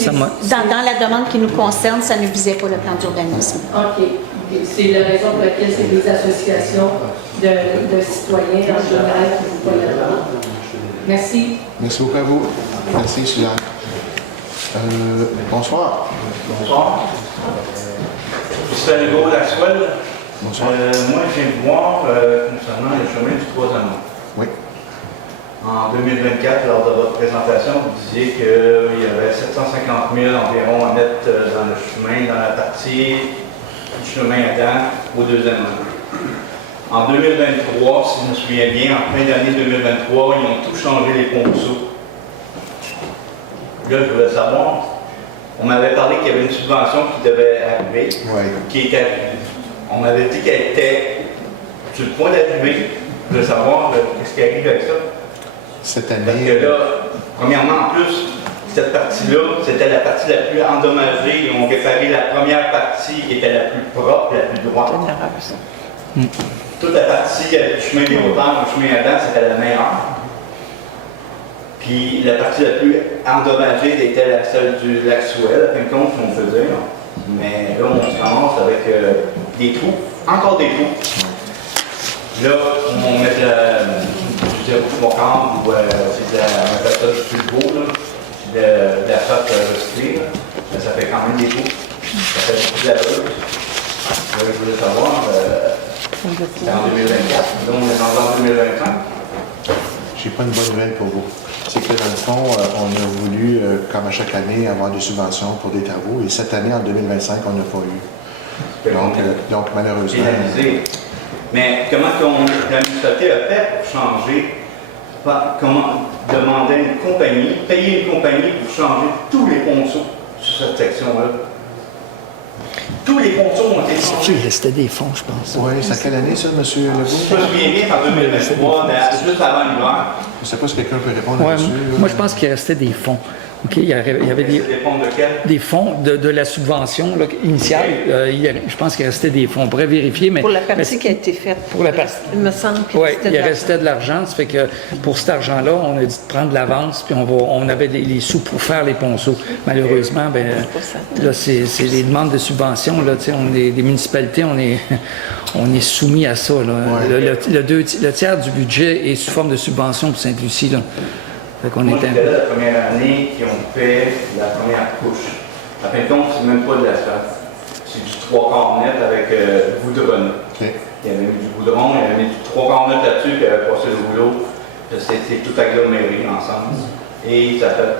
dans la demande qui nous concerne, ça ne visait pas le plan d'urbanisme. OK. C'est la raison pour laquelle c'est des associations de citoyens en général qui vous voient la demande. Merci. Merci beaucoup à vous. Merci, Suzanne. Bonsoir. Bonsoir. C'est Legault Laxwell. Bonsoir. Moi, je viens de voir concernant le chemin du 3 anneaux. Oui. En 2024, lors de votre présentation, vous disiez qu'il y avait 750 000 environ à mettre dans le chemin, dans la partie du chemin Adam au 2e anneau. En 2023, si je me souviens bien, en fin d'année 2023, ils ont tout changé les ponceaux. Là, je voulais savoir, on m'avait parlé qu'il y avait une subvention qui devait arriver, qui était arrivée. On m'avait dit qu'elle était sur le point d'arriver. Je voulais savoir qu'est-ce qui arrive avec ça. Cette année. Parce que là, premièrement, en plus, cette partie-là, c'était la partie la plus endommagée. Ils ont réparé la première partie qui était la plus propre, la plus droite. Toute la partie du chemin des hauteurs, du chemin Adam, c'était la meilleure. Puis la partie la plus endommagée était celle du lac Swell, à fin de compte, on peut dire. Mais là, on se ramasse avec des trous, encore des trous. Là, on met je dirais au fond ou c'est de la plus beau, de la pâte recyclée. Ça fait quand même des trous. Ça fait beaucoup de laveuse. Je voulais savoir, c'est en 2024. Là, on est en 2025. J'ai pas une bonne nouvelle pour vous. c'est que dans le fond, on a voulu, comme à chaque année, avoir des subventions pour des travaux. Et cette année, en 2025, on n'a pas eu. Donc malheureusement... Pénalisé. Mais comment la municipalité a fait pour changer, comment demander à une compagnie, payer une compagnie pour changer tous les ponceaux sur cette section-là? Tous les ponceaux ont été changés. Il restait des fonds, je pense. Oui, c'est à quelle année ça, M. Legault? Je me souviens bien, c'est en 2023, juste avant l'hiver. Je ne sais pas si quelqu'un peut répondre Ouais, là-dessus. moi, je pense qu'il restait des fonds. OK, il y avait des fonds de la subvention là, initiale. Je pense qu'il restait des fonds. On pourrait vérifier, mais... Pour la partie qui a été faite. Pour la partie. Il me semble que Oui, c'était il de l'argent. restait de l'argent. Ça fait que pour cet argent-là, on a dit de prendre l'avance, puis on avait les sous pour faire les ponceaux. Malheureusement, ben là, c'est les demandes de subvention. Là, on est des municipalités, on est soumis à ça. Là. Le tiers du budget est sous forme de subvention pour Sainte-Lucie. Là. Moi, j'étais là la première année qui ont fait la première couche. À fin de compte, c'est même pas de l'asphalte. C'est du 3/4 net avec goudron. Okay. Il y avait mis du goudron, il y avait mis du 3/4 net là-dessus, puis il avait passé le rouleau. C'était tout aggloméré ensemble. Et ça fait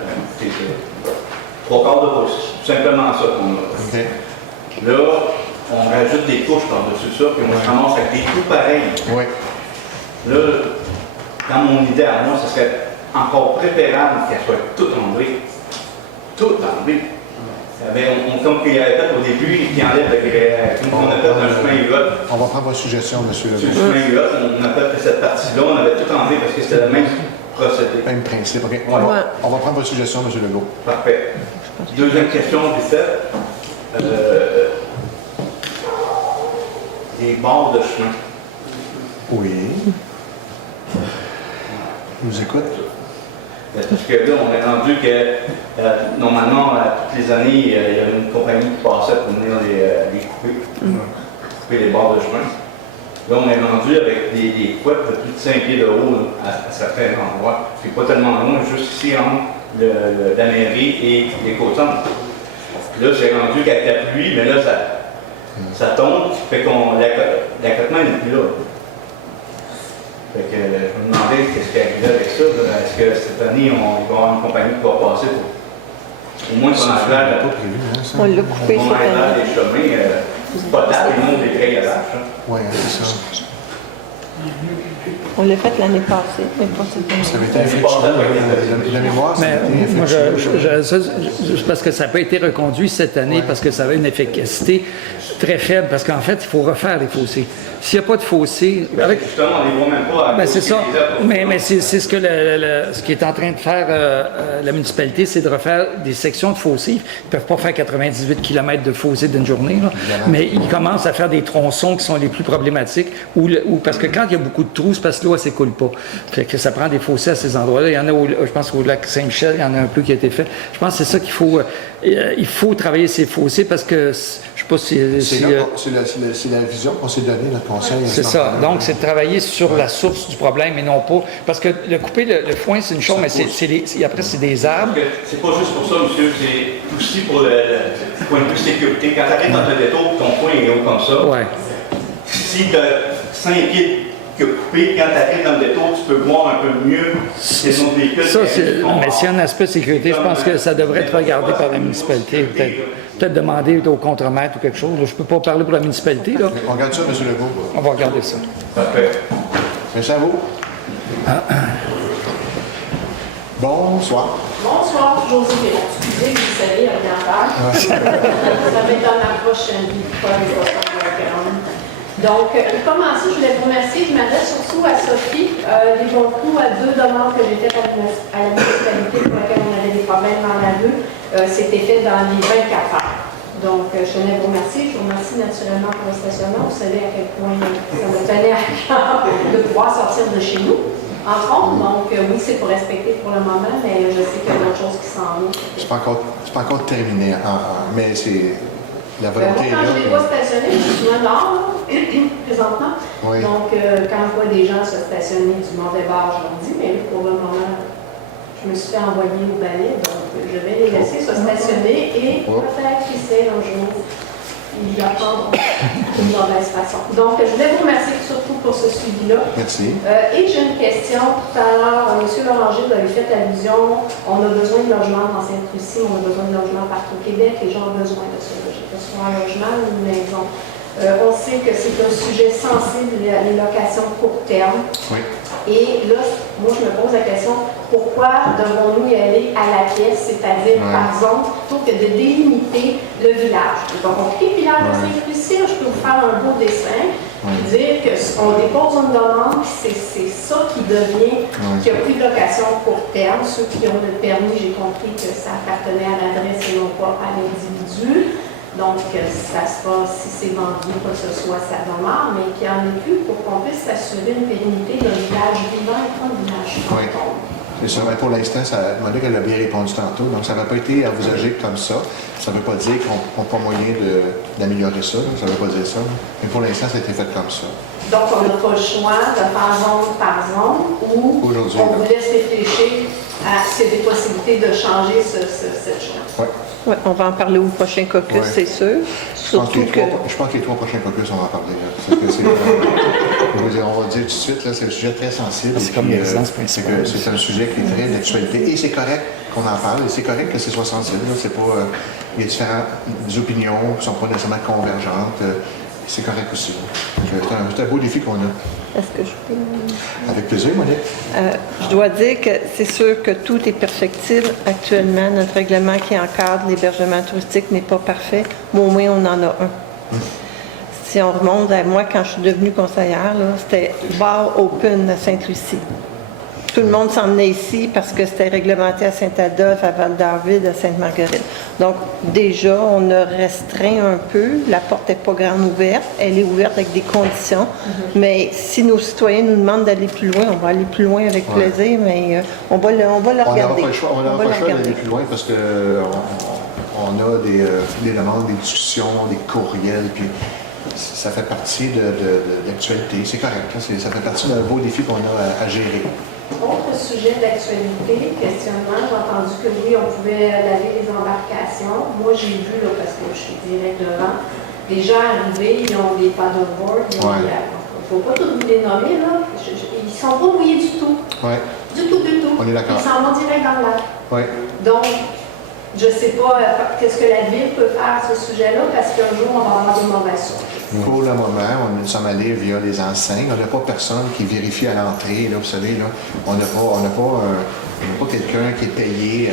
3/4 de pouce. C'est simplement ça qu'on a. Okay. Là, on rajoute des couches par-dessus ça, puis on se ramasse avec des coups pareils. Oui. Là, dans mon idée à moi, ce serait encore préférable qu'elle soit toute enlevée. Toute enlevée. Comme qu'il y avait fait au début, qui enlève on appelle un chemin huot. On va prendre votre suggestion, M. Legault. Sur le chemin huot, on appelle cette partie-là, on avait tout enlevé parce que c'était le même procédé. Même principe, OK. Ouais. On va prendre votre suggestion, M. Legault. Parfait. Deuxième question, Vicette. Les bords de chemin. Oui. Je vous écoute. Parce que là, on est rendu que, normalement, toutes les années, il y avait une compagnie qui passait pour venir les couper, couper les bords de chemin. Là, on est rendu avec des couettes de plus de 5 pieds de haut à certains endroits. C'est pas tellement loin, juste ici entre la mairie et les cotons. Là, c'est rendu qu'avec la pluie, mais là, ça tombe, fait qu'on l'accotement n'est plus là. Fait que je me demandais qu'est-ce qui arrivait avec ça. Est-ce que cette année, il va y avoir une compagnie qui va passer pour au moins qu'on aille On l'a coupé cette année. des chemins potables et non des trails à vache. Oui, c'est ça. On l'a fait l'année passée, mais pas cette année. Ça avait été effectué. La mémoire, ça avait été Moi, effectué. parce que ça n'a pas été reconduit cette année, parce que ça avait une efficacité très faible, parce qu'en fait, il faut refaire les fossés. S'il n'y a pas de fossé... Justement, on ne les voit même pas. C'est ça. Mais c'est ce que ce qui est en train de faire la municipalité, c'est de refaire des sections de fossés. Ils ne peuvent pas faire 98 km de fossés d'une journée, là. Mais ils commencent à faire des tronçons qui sont les plus problématiques, parce que quand il y a beaucoup de trous, c'est parce que l'eau ne s'écoule pas. Fait que ça prend des fossés à ces endroits-là. Il y en a, je pense qu'au lac Saint-Michel, il y en a un peu qui a été fait. Je pense que c'est ça qu'il faut... il faut travailler ces fossés parce que, je sais pas si... C'est la vision qu'on s'est donnée, notre conseil. C'est ça. Donc, c'est de travailler sur la source du problème et non pas... Parce que couper le foin, c'est une chose, mais après, c'est des arbres. C'est pas juste pour ça, monsieur, c'est aussi pour le point de vue sécurité. Quand tu arrives dans le détour, ton foin est haut comme ça. Ouais. Si tu as 5 pieds que coupé, quand tu arrives dans le détour, tu peux voir un peu mieux les autres véhicules. Ça, mais s'il y a un aspect sécurité, je pense que ça devrait être regardé par la municipalité. Peut-être demander au contremaître ou quelque chose. Je ne peux pas parler pour la municipalité. Là. On regarde ça, M. Legault. On va regarder ça. Parfait. Merci à vous. Bonsoir. Bonsoir, Josée Véran. Excusez, vous savez, orientale. Ça va être dans ma prochaine vie. Donc, pour commencer, je voulais vous remercier. Je m'adresse surtout à Sophie des bons coups à 2 demandes que j'ai faites à la municipalité pour lesquelles on avait des problèmes dans la rue. C'était fait dans les 24 heures. Donc, je tenais à vous remercier. Je vous remercie naturellement pour le stationnement. Vous savez à quel point ça me tenait à cœur de pouvoir sortir de chez nous. Entre autres, donc oui, c'est pour respecter pour le moment, mais je sais qu'il y a d'autres choses qui s'en vont. C'est pas encore terminé, mais c'est la volonté. Moi, quand je les vois stationner, je suis souvent dehors, présentement. Oui. Donc, quand je vois des gens se stationner du mauvais bord, je leur dis, mais pour le moment, je me suis fait envoyer au balai, donc je vais les laisser se stationner et peut-être qu'ils sait un jour ils y apprendront d'une mauvaise façon. Donc, je voulais vous remercier surtout pour ce suivi-là. Merci. Et j'ai une question. Tout à l'heure, M. Loranger, vous avez fait allusion, on a besoin de logements dans Sainte-Lucie, on a besoin de logements partout au Québec, les gens ont besoin de se loger, que ce soit un logement ou une maison. On sait que c'est un sujet sensible, les locations court terme. Oui. Et là, moi, je me pose la question, pourquoi devons-nous y aller à la pièce, c'est-à-dire par zone, plutôt que de délimiter le village? C'est pas compliqué, le village de Sainte-Lucie, je peux vous faire un beau dessin, et dire qu'on dépose une demande, c'est ça qui devient, qui a pris de location court terme. Ceux qui ont le permis, j'ai compris que ça appartenait à l'adresse et non pas à l'individu. Donc, ça se passe, si c'est vendu, quoi que ce soit, ça demeure, mais qu'il y en ait plus pour qu'on puisse s'assurer une pérennité d'un village vivant et pas un village fantôme. C'est ça, mais pour l'instant, Monique elle a bien répondu tantôt, donc ça n'a pas été envisagé comme ça. Ça ne veut pas dire qu'on n'a pas moyen d'améliorer ça, ça ne veut pas dire ça, mais pour l'instant, ça a été fait comme ça. Donc, on n'a pas le choix de faire zone par zone ou on vous laisse réfléchir à s'il y a des possibilités de changer cette chose. Oui. Ouais, on va en parler au prochain caucus, c'est sûr. Je pense que les 3 prochains caucus, on va en parler. On va dire tout de suite, c'est un sujet très sensible. C'est comme c'est un sujet qui est très d'actualité. Et c'est correct qu'on en parle, et c'est correct que ce soit sensible. C'est pas, il y a différentes opinions qui ne sont pas nécessairement convergentes. C'est correct aussi. C'est un beau défi qu'on a. Est-ce que je peux... Avec plaisir, Monique. Je dois dire que c'est sûr que tout est perfectible actuellement. Notre règlement qui encadre l'hébergement touristique n'est pas parfait, mais au moins on en a un. Si on remonte à moi, quand je suis devenue conseillère, c'était bar open à Sainte-Lucie. Tout le monde s'emmenait ici parce que c'était réglementé à Saint-Adolphe, à Val-David, à Sainte-Marguerite. Donc, déjà, on a restreint un peu. La porte n'est pas grande ouverte. Elle est ouverte avec des conditions. Mais si nos citoyens nous demandent d'aller plus loin, on va aller plus loin avec plaisir, mais on va le regarder. On n'aura pas le choix d'aller plus loin parce qu'on a des demandes, des discussions, des courriels, puis ça fait partie de l'actualité. C'est correct. Ça fait partie d'un beau défi qu'on a à gérer. Autre sujet d'actualité, questionnement, j'ai entendu que oui, on pouvait laver les embarcations. Moi, j'ai vu, là, parce que je suis direct devant, des gens arrivés, ils ont des paddleboards, il ne faut pas tous vous les nommer, là. Ils ne sont pas mouillés du tout. Du tout. On est d'accord. Ils s'en vont direct dans le lac. Donc, je ne sais pas qu'est-ce que la ville peut faire à ce sujet-là, parce qu'un jour, on va avoir des mauvaises choses. Pour le moment, nous sommes allés via les enseignes. On n'a pas personne qui vérifie à l'entrée. Vous savez, là, on n'a pas quelqu'un qui est payé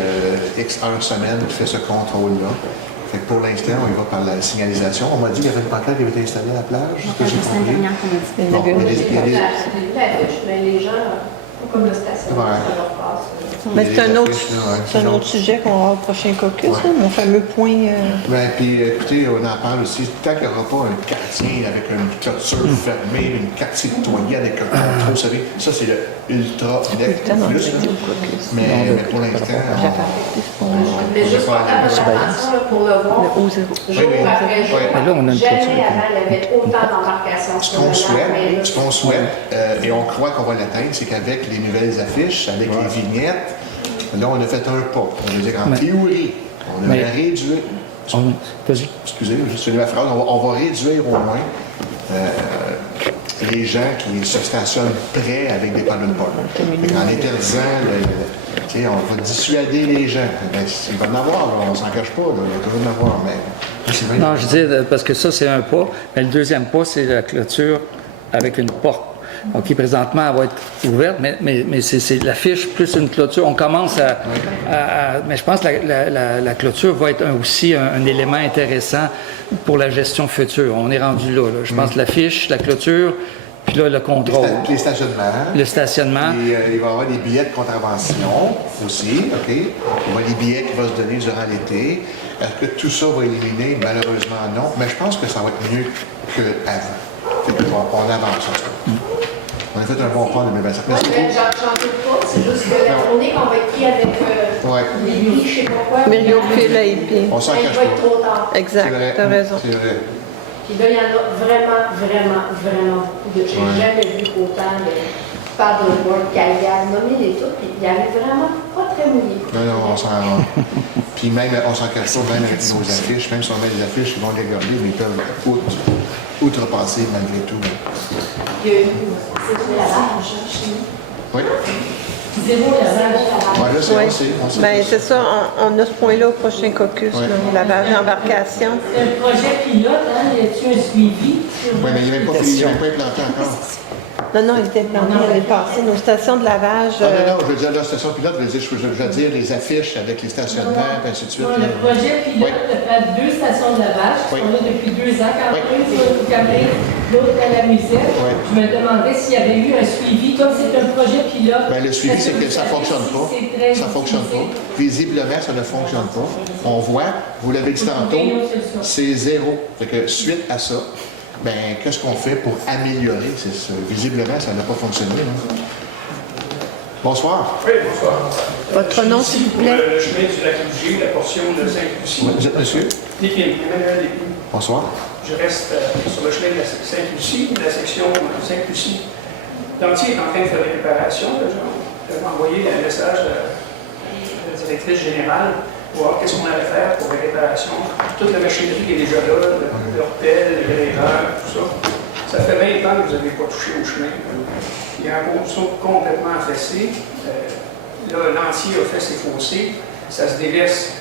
X heures semaine qui fait ce contrôle-là. Fait que pour l'instant, on y va par la signalisation. On m'a dit qu'il y avait une pancarte qui avait été installée à la plage. La semaine dernière qu'on a dit. Mais les gens, comme le stationnement, ça leur passe. Mais c'est un autre sujet qu'on aura au prochain caucus, mon fameux point. Puis écoutez, on en parle aussi. Tant qu'il n'y aura pas un quartier avec une clôture fermée, une quartier de toilette avec un contrôle, vous savez, ça c'est le ultra plus. Mais pour l'instant, mais juste pour la attention pour le voir, jour après jour, jamais avant il y avait autant d'embarcations. Ce qu'on souhaite, et on croit qu'on va l'atteindre, c'est qu'avec les nouvelles affiches, avec les vignettes, là, on a fait un pas. On veut dire en théorie, on a réduit. Excusez, juste finis ma phrase. On va réduire au moins les gens qui se stationnent près avec des paddleboards. En interdisant, on va dissuader les gens. Il va en avoir, on ne s'en cache pas, il va toujours en avoir. Mais non, je dis, parce que ça, c'est un pas. Mais le deuxième pas, c'est la clôture avec une porte. OK, présentement, elle va être ouverte, mais c'est l'affiche plus une clôture. On commence mais je pense que la clôture va être aussi un élément intéressant pour la gestion future. On est rendu là. Je pense que l'affiche, la clôture, puis là, le contrôle. Les stationnements. Le stationnement. Il va y avoir des billets de contravention aussi, OK? Il va y avoir des billets qui vont se donner durant l'été. Est-ce que tout ça va éliminer? Malheureusement, non. Mais je pense que ça va être mieux qu'avant. On avance. On a fait un bon pas en 2025. J'en doute pas, c'est juste que la journée qu'on va être pris avec les lits, je ne sais pas quoi. Mais il on s'en cache pas. Il va être trop tard. Exact, tu as raison. C'est vrai. Puis là, il y en a vraiment beaucoup de. J'ai jamais vu autant de paddleboard, kayak, nommez les tout, puis il y avait vraiment pas très mouillé. Non, on s'en va. Puis même, on s'en cache pas, même avec nos affiches, même si on met des affiches, ils vont les regarder, mais ils peuvent outrepasser malgré tout. Il y a eu zéro lavage chez nous. Oui. Zéro lavage. Oui, là, c'est Oui. on sait. Ben, c'est ça, on a ce point-là au prochain caucus, Ouais. là, lavage d'embarcation. C'est un projet pilote, hein? Y a-t-il un suivi? Oui, mais il n'est même pas fini, il n'est pas implanté encore. Non, non, il était planté l'année passée. Nos stations de lavage. Ah, non, non, je veux dire, la station pilote, je veux dire les affiches avec les stationnements, et ainsi de suite. Non, le projet pilote a fait 2 stations de lavage. Oui. On a depuis 2 ans. Quand Oui. une c'est au Cameroun, l'autre à la musette. Oui. Je me demandais s'il y avait eu un suivi. Comme c'est un projet pilote. Ben, le suivi, c'est que ça ne fonctionne c'est pas. très Ça ne fonctionne pas. difficile. Visiblement, ça ne fonctionne pas. On voit, vous l'avez dit tantôt, c'est zéro. Fait que suite à ça, ben, qu'est-ce qu'on fait pour améliorer? Visiblement, ça n'a pas fonctionné. Hein. Bonsoir. Oui, bonsoir. Votre nom, s'il vous plaît? Le chemin du lac Lougier, la portion de Sainte-Lucie. Vous êtes monsieur? Lépine, Emmanuel Lépine. Bonsoir. Je reste sur le chemin de la Sainte-Lucie, de la section Sainte-Lucie. L'entier est en train de faire des réparations. J'avais envoyé un message à la directrice générale pour voir qu'est-ce qu'on allait faire pour les réparations. Toute la machinerie est déjà là, le pelle, le gréveur, tout ça. Ça fait 20 ans que vous n'avez pas touché au chemin. Il y a un ponceau complètement affaissé. Là, l'entier a fait ses fossés. Ça se délaisse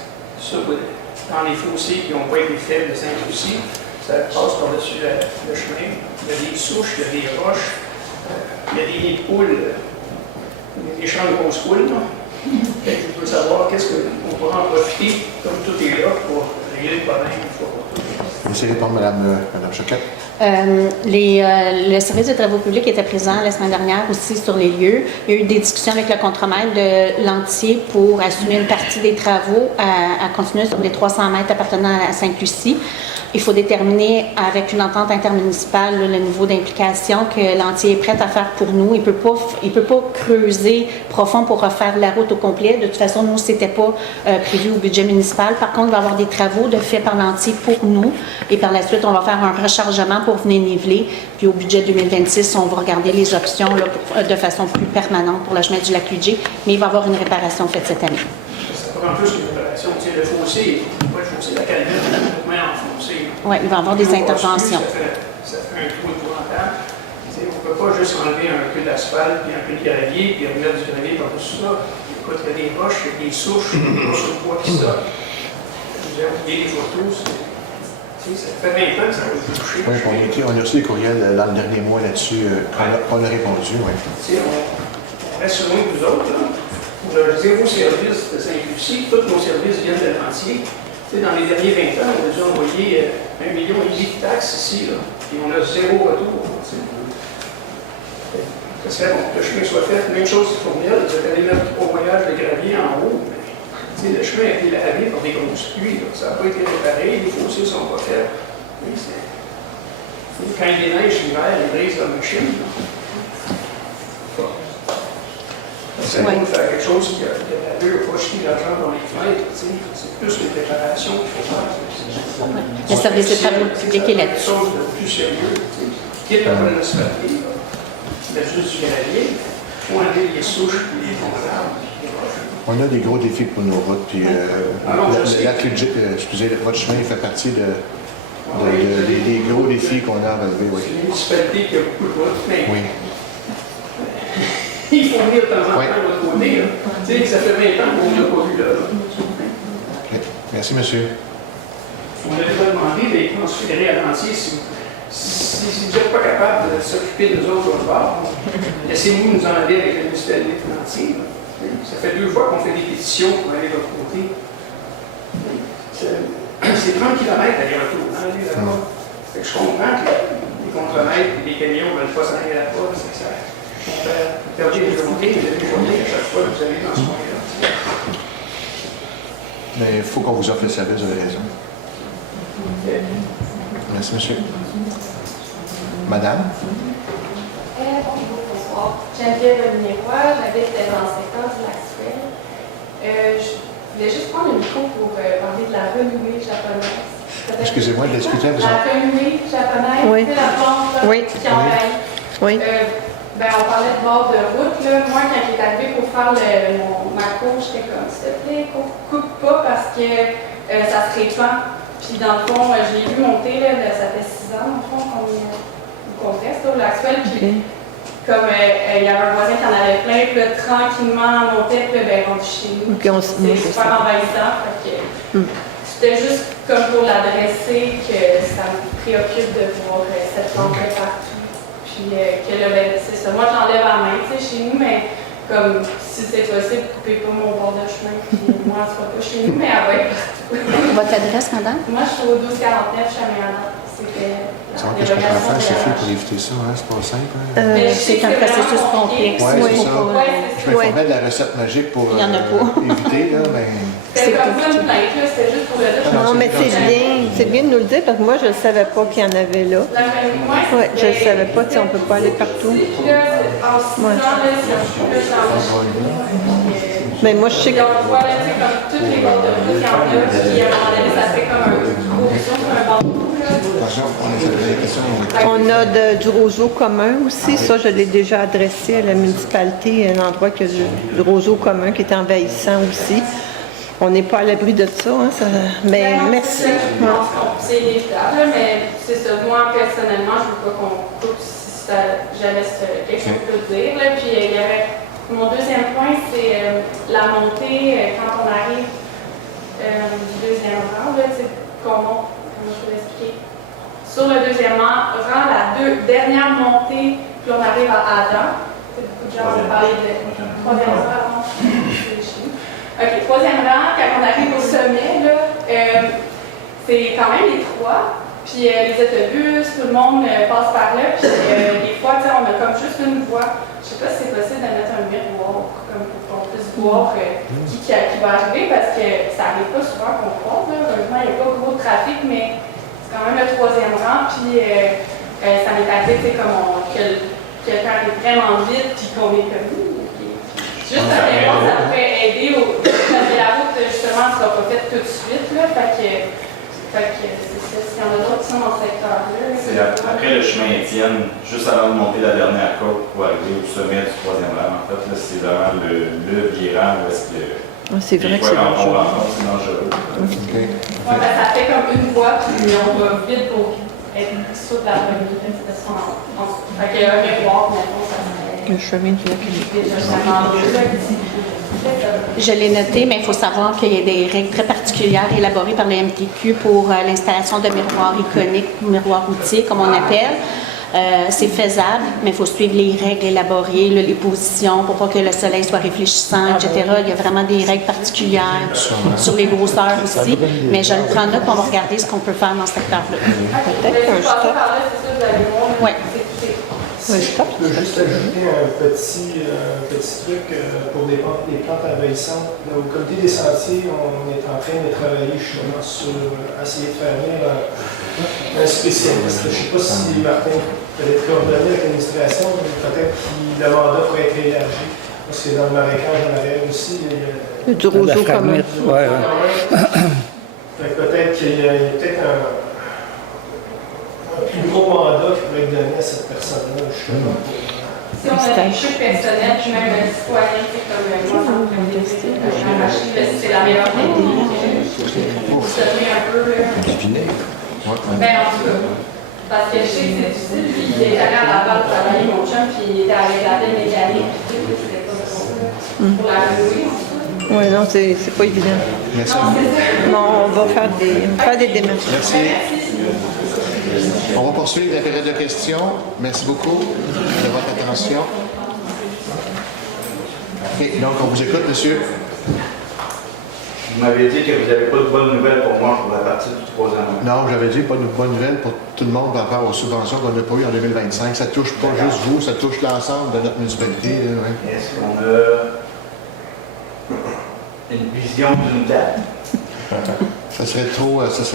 dans les fossés qui n'ont pas été faits de Sainte-Lucie. Ça passe par-dessus le chemin. Il y a des souches, il y a des roches, il y a des nids de poules, des champs de grosses poules. Je veux savoir qu'est-ce qu'on pourra en profiter, comme tout est là, pour régler le problème une fois pour toutes. Laissez répondre, Madame Choquette. Le service de travaux publics était présent la semaine dernière aussi sur les lieux. Il y a eu des discussions avec le contremaître de l'entier pour assumer une partie des travaux à continuer sur les 300 mètres appartenant à Sainte-Lucie. Il faut déterminer avec une entente intermunicipale le niveau d'implication que l'entier est prêt à faire pour nous. Il peut pas creuser profond pour refaire la route au complet. De toute façon, nous, c'était pas prévu au budget municipal. Par contre, il va y avoir des travaux faits par l'entier pour nous. Et par la suite, on va faire un rechargement pour venir niveler. Puis au budget 2026, on va regarder les options là, de façon plus permanente pour le chemin du lac Lougier. Mais il va y avoir une réparation faite cette année. Ça prend plus qu'une réparation. Le fossé, pas le fossé, la calmette, complètement enfoncée. Oui, il va y avoir des interventions. Ça fait un trou épouvantable. On ne peut pas juste enlever un peu d'asphalte, puis un peu de gravier, puis remettre du gravier par-dessus ça. Écoute, il y a des roches, il y a des souches, il y a des bois qui sortent. Vous avez oublié les photos. Ça fait 20 ans que ça va vous toucher. Oui, on a reçu des courriels dans le dernier mois là-dessus. On a répondu, oui. On reste loin de vous autres. Là. Pour le zéro service de Sainte-Lucie, tous nos services viennent de l'entier. Dans les derniers 20 ans, on a dû envoyer 1,5 million de taxes ici, là, puis on a zéro retour. Ça serait bon que le chemin soit fait. Même chose pour Fournil, vous allez mettre 3 voyages de gravier en haut. Mais, le chemin a été lavé par des grosses pluies. Là. Ça n'a pas été réparé, les fossés ne sont pas faits. Oui, quand il déneige l'hiver, ils brisent la machine. C'est bon de faire quelque chose qui a l'allure, pas jeter l'argent dans les fenêtres. C'est plus les préparations qu'il faut faire. Le service de travaux publics est là-dessus. C'est quelque chose de plus sérieux. Quitte à pas le asphalter, mettre juste du gravier, pour enlever les souches et les fonds d'arbres. On a des gros défis pour nos routes. Puis, le lac Lougier, excusez, votre chemin fait partie des gros défis qu'on a à relever. Oui. C'est une municipalité qui a beaucoup de routes, mais oui. Il faut venir de temps en temps de l'autre côté. Ça fait 20 ans qu'on ne l'a pas vu là. Okay. Merci, monsieur. On a déjà demandé d'être transféré à l'entier si vous n'êtes pas capable de s'occuper de nous autres autre part. Laissez-nous nous en aller avec la municipalité de l'entier. Ça fait 2 fois qu'on fait des pétitions pour aller de l'autre côté. C'est 30 km aller-retour. Je comprends que les contremaîtres et les camions ne veulent pas s'en aller là-bas. On perd des journées, vous avez des journées à chaque fois que vous allez dans ce coin-là. Mais il faut qu'on vous offre le service, vous avez raison. Merci, monsieur. Madame? Bonsoir. Geneviève Minérois, j'habite dans le secteur du Lac-Suel. Je voulais juste prendre le micro pour parler de la renouée japonaise. Excusez-moi de l'expliquer. La renouée japonaise, oui. c'est la plante oui. qui envahit. Oui. Ben, on parlait de bord de route. Là. Moi, quand il est arrivé pour faire ma course, j'étais comme, s'il te plaît, coupe pas parce que ça se répand. Puis dans le fond, je l'ai vu monter, là, ça fait 6 ans, dans le fond, qu'on reste au Lac-Swell. Puis comme il y avait un voisin qui en avait plein, puis là, tranquillement, on montait, puis ben, rendu chez nous. C'était super envahissant. C'était juste comme pour l'adresser que ça me préoccupe de voir cette plante partout. Puis que là, ben, c'est ça. Moi, j'enlève la main, tu sais, chez nous, mais comme si c'est possible, coupez pas mon bord de chemin. Puis moi, elle sera pas chez nous, mais elle va être partout. Votre adresse, madame? Moi, je suis au 1249 Chaméana. C'était C'est vrai que je comprends faire, Sophie, pour éviter ça, hein? C'est pas simple. Hein? C'est un processus complexe. Oui, c'est ça. Je m'informais de la recette magique pour Il y en a pas. éviter, là, mais... C'était comme ça une plainte, là. C'était juste pour le dire. Non, mais c'est bien de nous le dire parce que moi, je ne savais pas qu'il y en avait là. Oui, je ne savais pas, tu sais, on ne peut pas aller partout. Ouais. Mais moi, je sais que... On voit, là, tu sais, comme toutes les bords de route, il y en a, puis à un moment donné, ça fait comme un roseau, un bandeau, là. Attention, on a des questions. On a du roseau commun aussi. Ça, je l'ai déjà adressé à la municipalité, un endroit qui a du roseau commun qui est envahissant aussi. On n'est pas à l'abri de ça, hein, mais merci. C'est inévitable, mais c'est ça. Moi, personnellement, je ne veux pas qu'on coupe si jamais c'est quelque chose que dire. Là. Puis il y avait mon deuxième point, c'est la montée quand on arrive du deuxième rang. Là, comment je peux l'expliquer? Sur le deuxième rang, la dernière montée, puis on arrive à Adam. Beaucoup de gens ont parlé de troisième rang. OK, troisième rang, quand on arrive au sommet, là, c'est quand même les trois. Puis les autobus, tout le monde passe par là. Puis des fois, on a comme juste une voie. Je sais pas si c'est possible de mettre un miroir comme pour qu'on puisse voir qui va arriver parce que ça n'arrive pas souvent qu'on croise. Heureusement, il n'y a pas gros trafic, mais c'est quand même le troisième rang. Puis ça m'est arrivé, comme que quelqu'un arrive vraiment vite, puis qu'on est comme juste à l'époque, ça pourrait aider parce que la route, justement, ne sera pas faite tout de suite. Là, fait que c'est ça. S'il y en a d'autres qui sont dans ce secteur-là. C'est après le chemin Étienne, juste avant de monter la dernière côte pour arriver au sommet du troisième rang. En fait, là, c'est vraiment le virage où est-ce que. C'est vrai que c'est dangereux. C'est dangereux. Ouais, ça fait comme une voie, puis on va vite pour être sous la remise. Fait qu'il y a un miroir, maintenant, ça serait. Le chemin du lac. Je l'ai noté, mais il faut savoir qu'il y a des règles très particulières élaborées par le MTQ pour l'installation de miroirs iconiques, miroirs routiers, comme on appelle. C'est faisable, mais il faut suivre les règles élaborées, les positions, pour pas que le soleil soit réfléchissant, etc. Il y a vraiment des règles particulières sur les grosseurs aussi. Mais je le prends là, puis on va regarder ce qu'on peut faire dans ce secteur-là. Peut-être un stop. Oui. Je peux juste ajouter un petit truc pour les plantes envahissantes. Au comité des sentiers, on est en train de travailler justement sur essayer de faire venir un spécialiste. Je ne sais pas si Martin peut être coordonné avec l'administration, mais peut-être que le mandat pourrait être élargi. Parce que dans le marécage, en arrière aussi, il y a du roseau commun. Peut-être qu'il y a peut-être un plus gros mandat qui pourrait être donné à cette personne-là, justement. Si on a des trucs personnels, puis même un citoyen, c'est comme moi, j'en fais c'est la meilleure idée. Pour se tenir un peu. Ben, en tout cas, parce que je sais que c'est difficile. Lui, il est allé à Laval travailler, mon chum, puis il était allé regarder le mécanique, puis c'était pas pour la renouer. Oui, non, c'est pas évident. Merci. Non, on va faire des démarches. Merci. On va poursuivre la période de questions. Merci beaucoup de votre attention. Okay, donc, on vous écoute, monsieur. Vous m'avez dit que vous n'avez pas de bonnes nouvelles pour moi pour la partie du troisième rang. Non, j'avais dit pas de bonnes nouvelles pour tout le monde par rapport aux subventions qu'on n'a pas eues en 2025. Ça ne touche pas juste vous, ça touche l'ensemble de notre municipalité. Ouais. Est-ce qu'on a une vision d'une date? Ça serait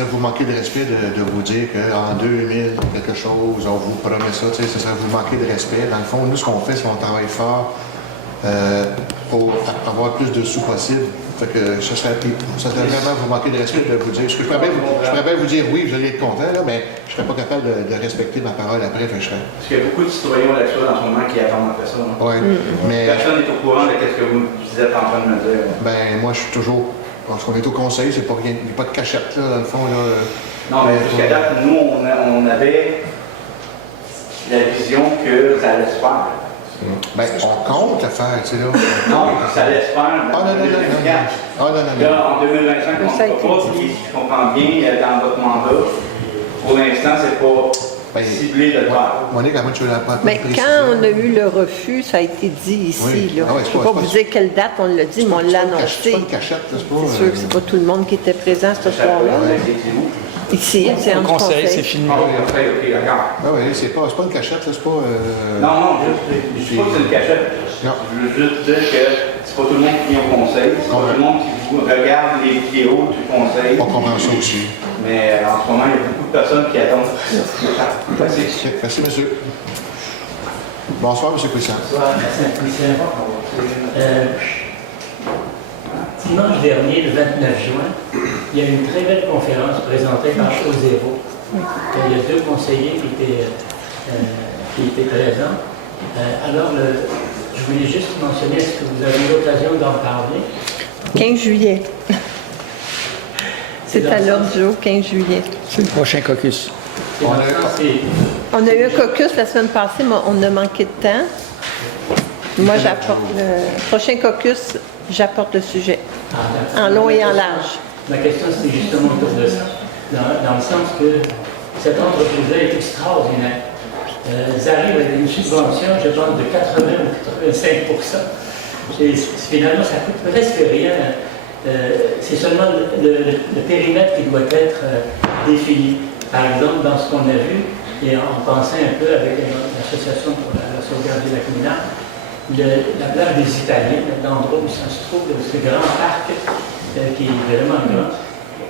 vous manquer de respect de vous dire qu'en 2000, quelque chose, on vous promet ça, ça serait vous manquer de respect. Dans le fond, nous, ce qu'on fait, c'est qu'on travaille fort pour avoir plus de sous possible. Fait que ça serait vraiment vous manquer de respect de vous dire. Parce que je pourrais bien vous dire oui, vous allez être content, là, mais je ne serais pas capable de respecter ma parole après. Fait que je serais... Parce qu'il y a beaucoup de citoyens là-dessus en ce moment qui attendent après ça. Oui, mais... Personne n'est au courant de ce que vous êtes en train de me dire. Ben, moi, je suis toujours... Parce qu'on est au conseil, c'est pas rien, il n'y a pas de cachette, là, dans le fond. Là, non, mais jusqu'à date, nous, on avait la vision que ça allait se faire. Ben, on compte le faire, tu sais, là. Non, ça allait se faire en 2024. Là, en 2025, on ne peut pas, puis je comprends bien dans votre mandat. Pour l'instant, c'est pas ciblé de le faire. Monique, à moi, tu veux la part. Mais quand on a eu le refus, ça a été dit ici. Oui. Là. Ah ouais, je ne peux pas vous dire quelle date on l'a dit, mais on l'a annoncé. C'est pas une cachette, c'est sûr que ce n'est pas tout le monde qui était présent ce soir-là. Ici, c'est en conseil. C'est filmé. Ah oui, ok, d'accord. Ah oui, c'est pas une cachette, c'est pas... Non, je ne dis pas que c'est une cachette. Non. Je veux juste dire que c'est pas tout le monde qui vient au conseil, c'est pas tout le monde qui regarde les vidéos du conseil. On comprend ça aussi. Mais en ce moment, il y a beaucoup de personnes qui attendent. Merci. Merci, monsieur. Bonsoir, monsieur Puissant. Bonsoir, merci, Puissant. Dimanche dernier, le 29 juin, il y a eu une très belle conférence présentée par Osero. Il y a 2 conseillers qui étaient présents. Alors, je voulais juste mentionner, est-ce que vous avez eu l'occasion d'en parler? 15 juillet. C'est à l'ordre du jour, 15 juillet. C'est le prochain caucus. On a eu un caucus la semaine passée, mais on a manqué de temps. Moi, j'apporte le prochain caucus, j'apporte le sujet, en long et en large. Ma question, c'était justement autour de ça, dans le sens que cette entreprise-là est extraordinaire. Ils arrivent avec une subvention, je pense, de 80 ou 85%. Finalement, ça coûte presque rien. C'est seulement le périmètre qui doit être défini. Par exemple, dans ce qu'on a vu, et en pensant un peu avec l'Association pour la sauvegarde du lac Ménard, la plage des Italiens, l'endroit où ça se trouve, ce grand parc qui est vraiment grand,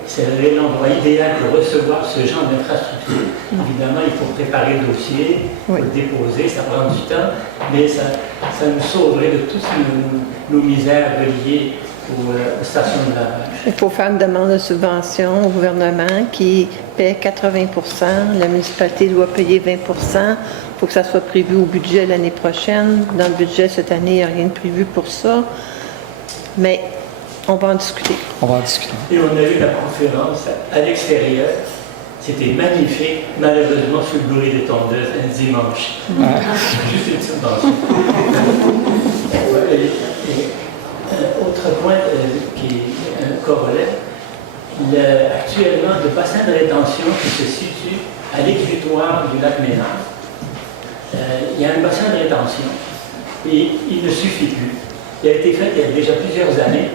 c'est l'endroit idéal pour recevoir ce genre d'infrastructure. Évidemment, il faut préparer le dossier, il faut le déposer, ça prend du temps, mais ça nous sauverait de toutes nos misères reliées aux stations de lavage. Il faut faire une demande de subvention au gouvernement qui paie 80 %, la municipalité doit payer 20 %. Il faut que ça soit prévu au budget l'année prochaine. Dans le budget cette année, il n'y a rien de prévu pour ça. Mais on va en discuter. On va en discuter. Et on a eu la conférence à l'extérieur. C'était magnifique, malheureusement sous le bruit des tondeuses un dimanche. Juste une subvention. Autre point qui est un corollaire, actuellement le bassin de rétention qui se situe à l'exutoire du lac Ménard, il y a un bassin de rétention et il ne suffit plus. Il a été fait il y a déjà plusieurs années,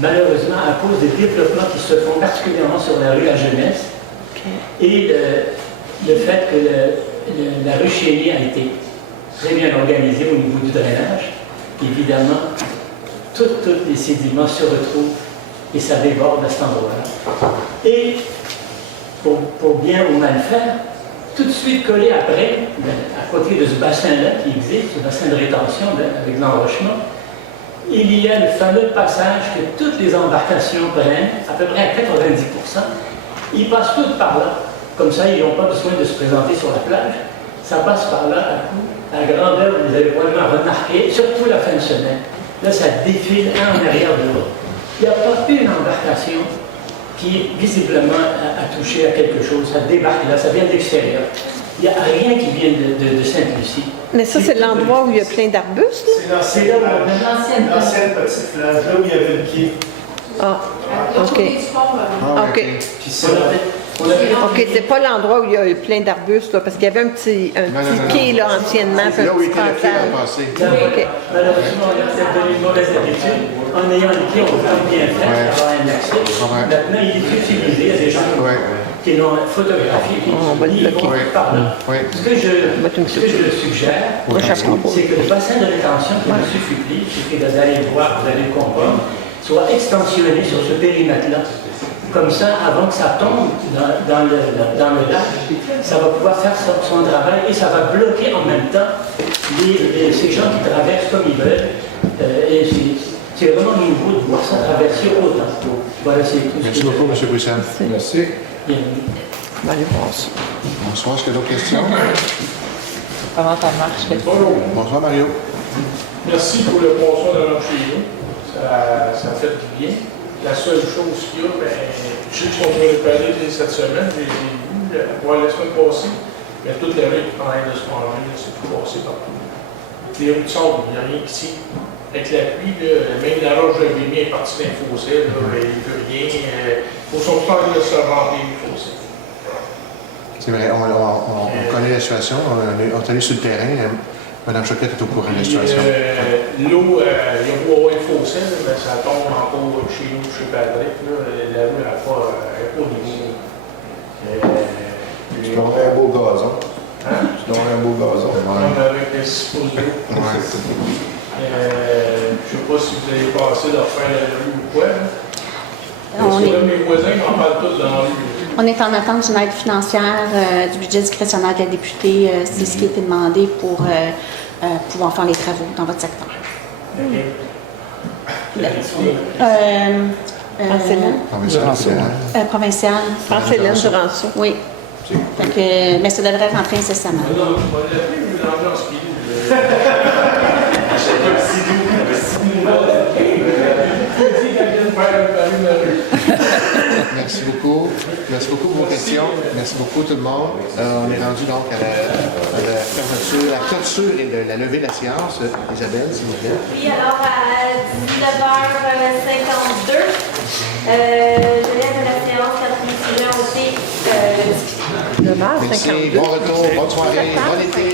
malheureusement à cause des développements qui se font particulièrement sur la rue La Jeunesse et le fait que la rue Chénier a été très bien organisée au niveau du drainage. Évidemment, tous les sédiments se retrouvent et ça déborde à cet endroit-là. Et pour bien ou mal faire, tout de suite collé après, à côté de ce bassin-là qui existe, ce bassin de rétention avec l'enrochement, il y a le fameux passage que toutes les embarcations prennent, à peu près à 90%. Ils passent toutes par là. Comme ça, ils n'ont pas besoin de se présenter sur la plage. Ça passe par là, à grandeur, vous avez probablement remarqué, surtout la fin de semaine. Là, ça défile un en arrière de l'autre. Il n'y a pas une embarcation qui, visiblement, a touché à quelque chose. Ça débarque là, ça vient de l'extérieur. Il n'y a rien qui vient de Sainte-Lucie. Mais ça, c'est l'endroit où il y a plein d'arbustes? C'est l'ancienne petite plage, là où il y avait le pied. Ah, OK. OK. OK, c'est pas l'endroit où il y a eu plein d'arbustes, là, parce qu'il y avait un petit quai, là, anciennement. C'est là où était le pied à passer. Malheureusement, on a peut-être donné une mauvaise habitude. En ayant le pied, on peut bien faire, avoir un accès. Maintenant, il est utilisé. Il y a des gens qui l'ont photographié, qui vont par là. Ce que je suggère, c'est que le bassin de rétention qui ne suffit plus, il suffit d'aller voir, vous allez le comprendre, soit extensionné sur ce périmètre-là. Comme ça, avant que ça tombe dans le lac, ça va pouvoir faire son travail et ça va bloquer en même temps ces gens qui traversent comme ils veulent. Et c'est vraiment nouveau de voir ça traverser autant. Voilà, c'est tout. Merci beaucoup, M. Bruxelles. Merci. On va aller voir ça. Bonsoir, est-ce qu'il y a d'autres questions? Comment ça marche? Bonsoir, Mario. Merci pour le bonsoir de notre chez nous. Ça fait du bien. La seule chose qu'il y a, je sais qu'ils sont préparés cette semaine, j'ai vu, la semaine passée, mais toute la rue est en train de se manger, c'est tout passé partout. Les rues de sable, il n'y a rien qui tient. Avec la pluie, même la roche de Rémi est partie d'un fossé, il n'y peut rien. Pour son temps, il se remplir le fossé. C'est vrai, on connaît la situation, on est allé sur le terrain. Mme Choquette est au courant de la situation. L'eau, il y a beau avoir un fossé, mais ça tombe encore chez nous, chez Patrick. La rue n'est pas au niveau. Tu donnerais un beau gazon. Hein? Tu donnerais un beau gazon. Comme avec les 6 pouces d'eau. Je ne sais pas si vous avez pensé de refaire la rue ou quoi. Mes voisins m'en parlent tous dans la rue. On est en attente d'une aide financière du budget discrétionnaire de la députée. C'est ce qui a été demandé pour pouvoir faire les travaux dans votre secteur. Provinciale. Marcelline Duranceau. Oui. Mais ça devrait rentrer incessamment. Merci beaucoup. Merci beaucoup pour vos questions. Merci beaucoup tout le monde. On est rendu donc à la fermeture, la clôture et la levée de la séance. Isabelle, s'il vous plaît. Oui, alors à 19h52, je lève la séance quand les sujets ont été discutés. 9h52. Merci, bon retour, bonne soirée, bon été.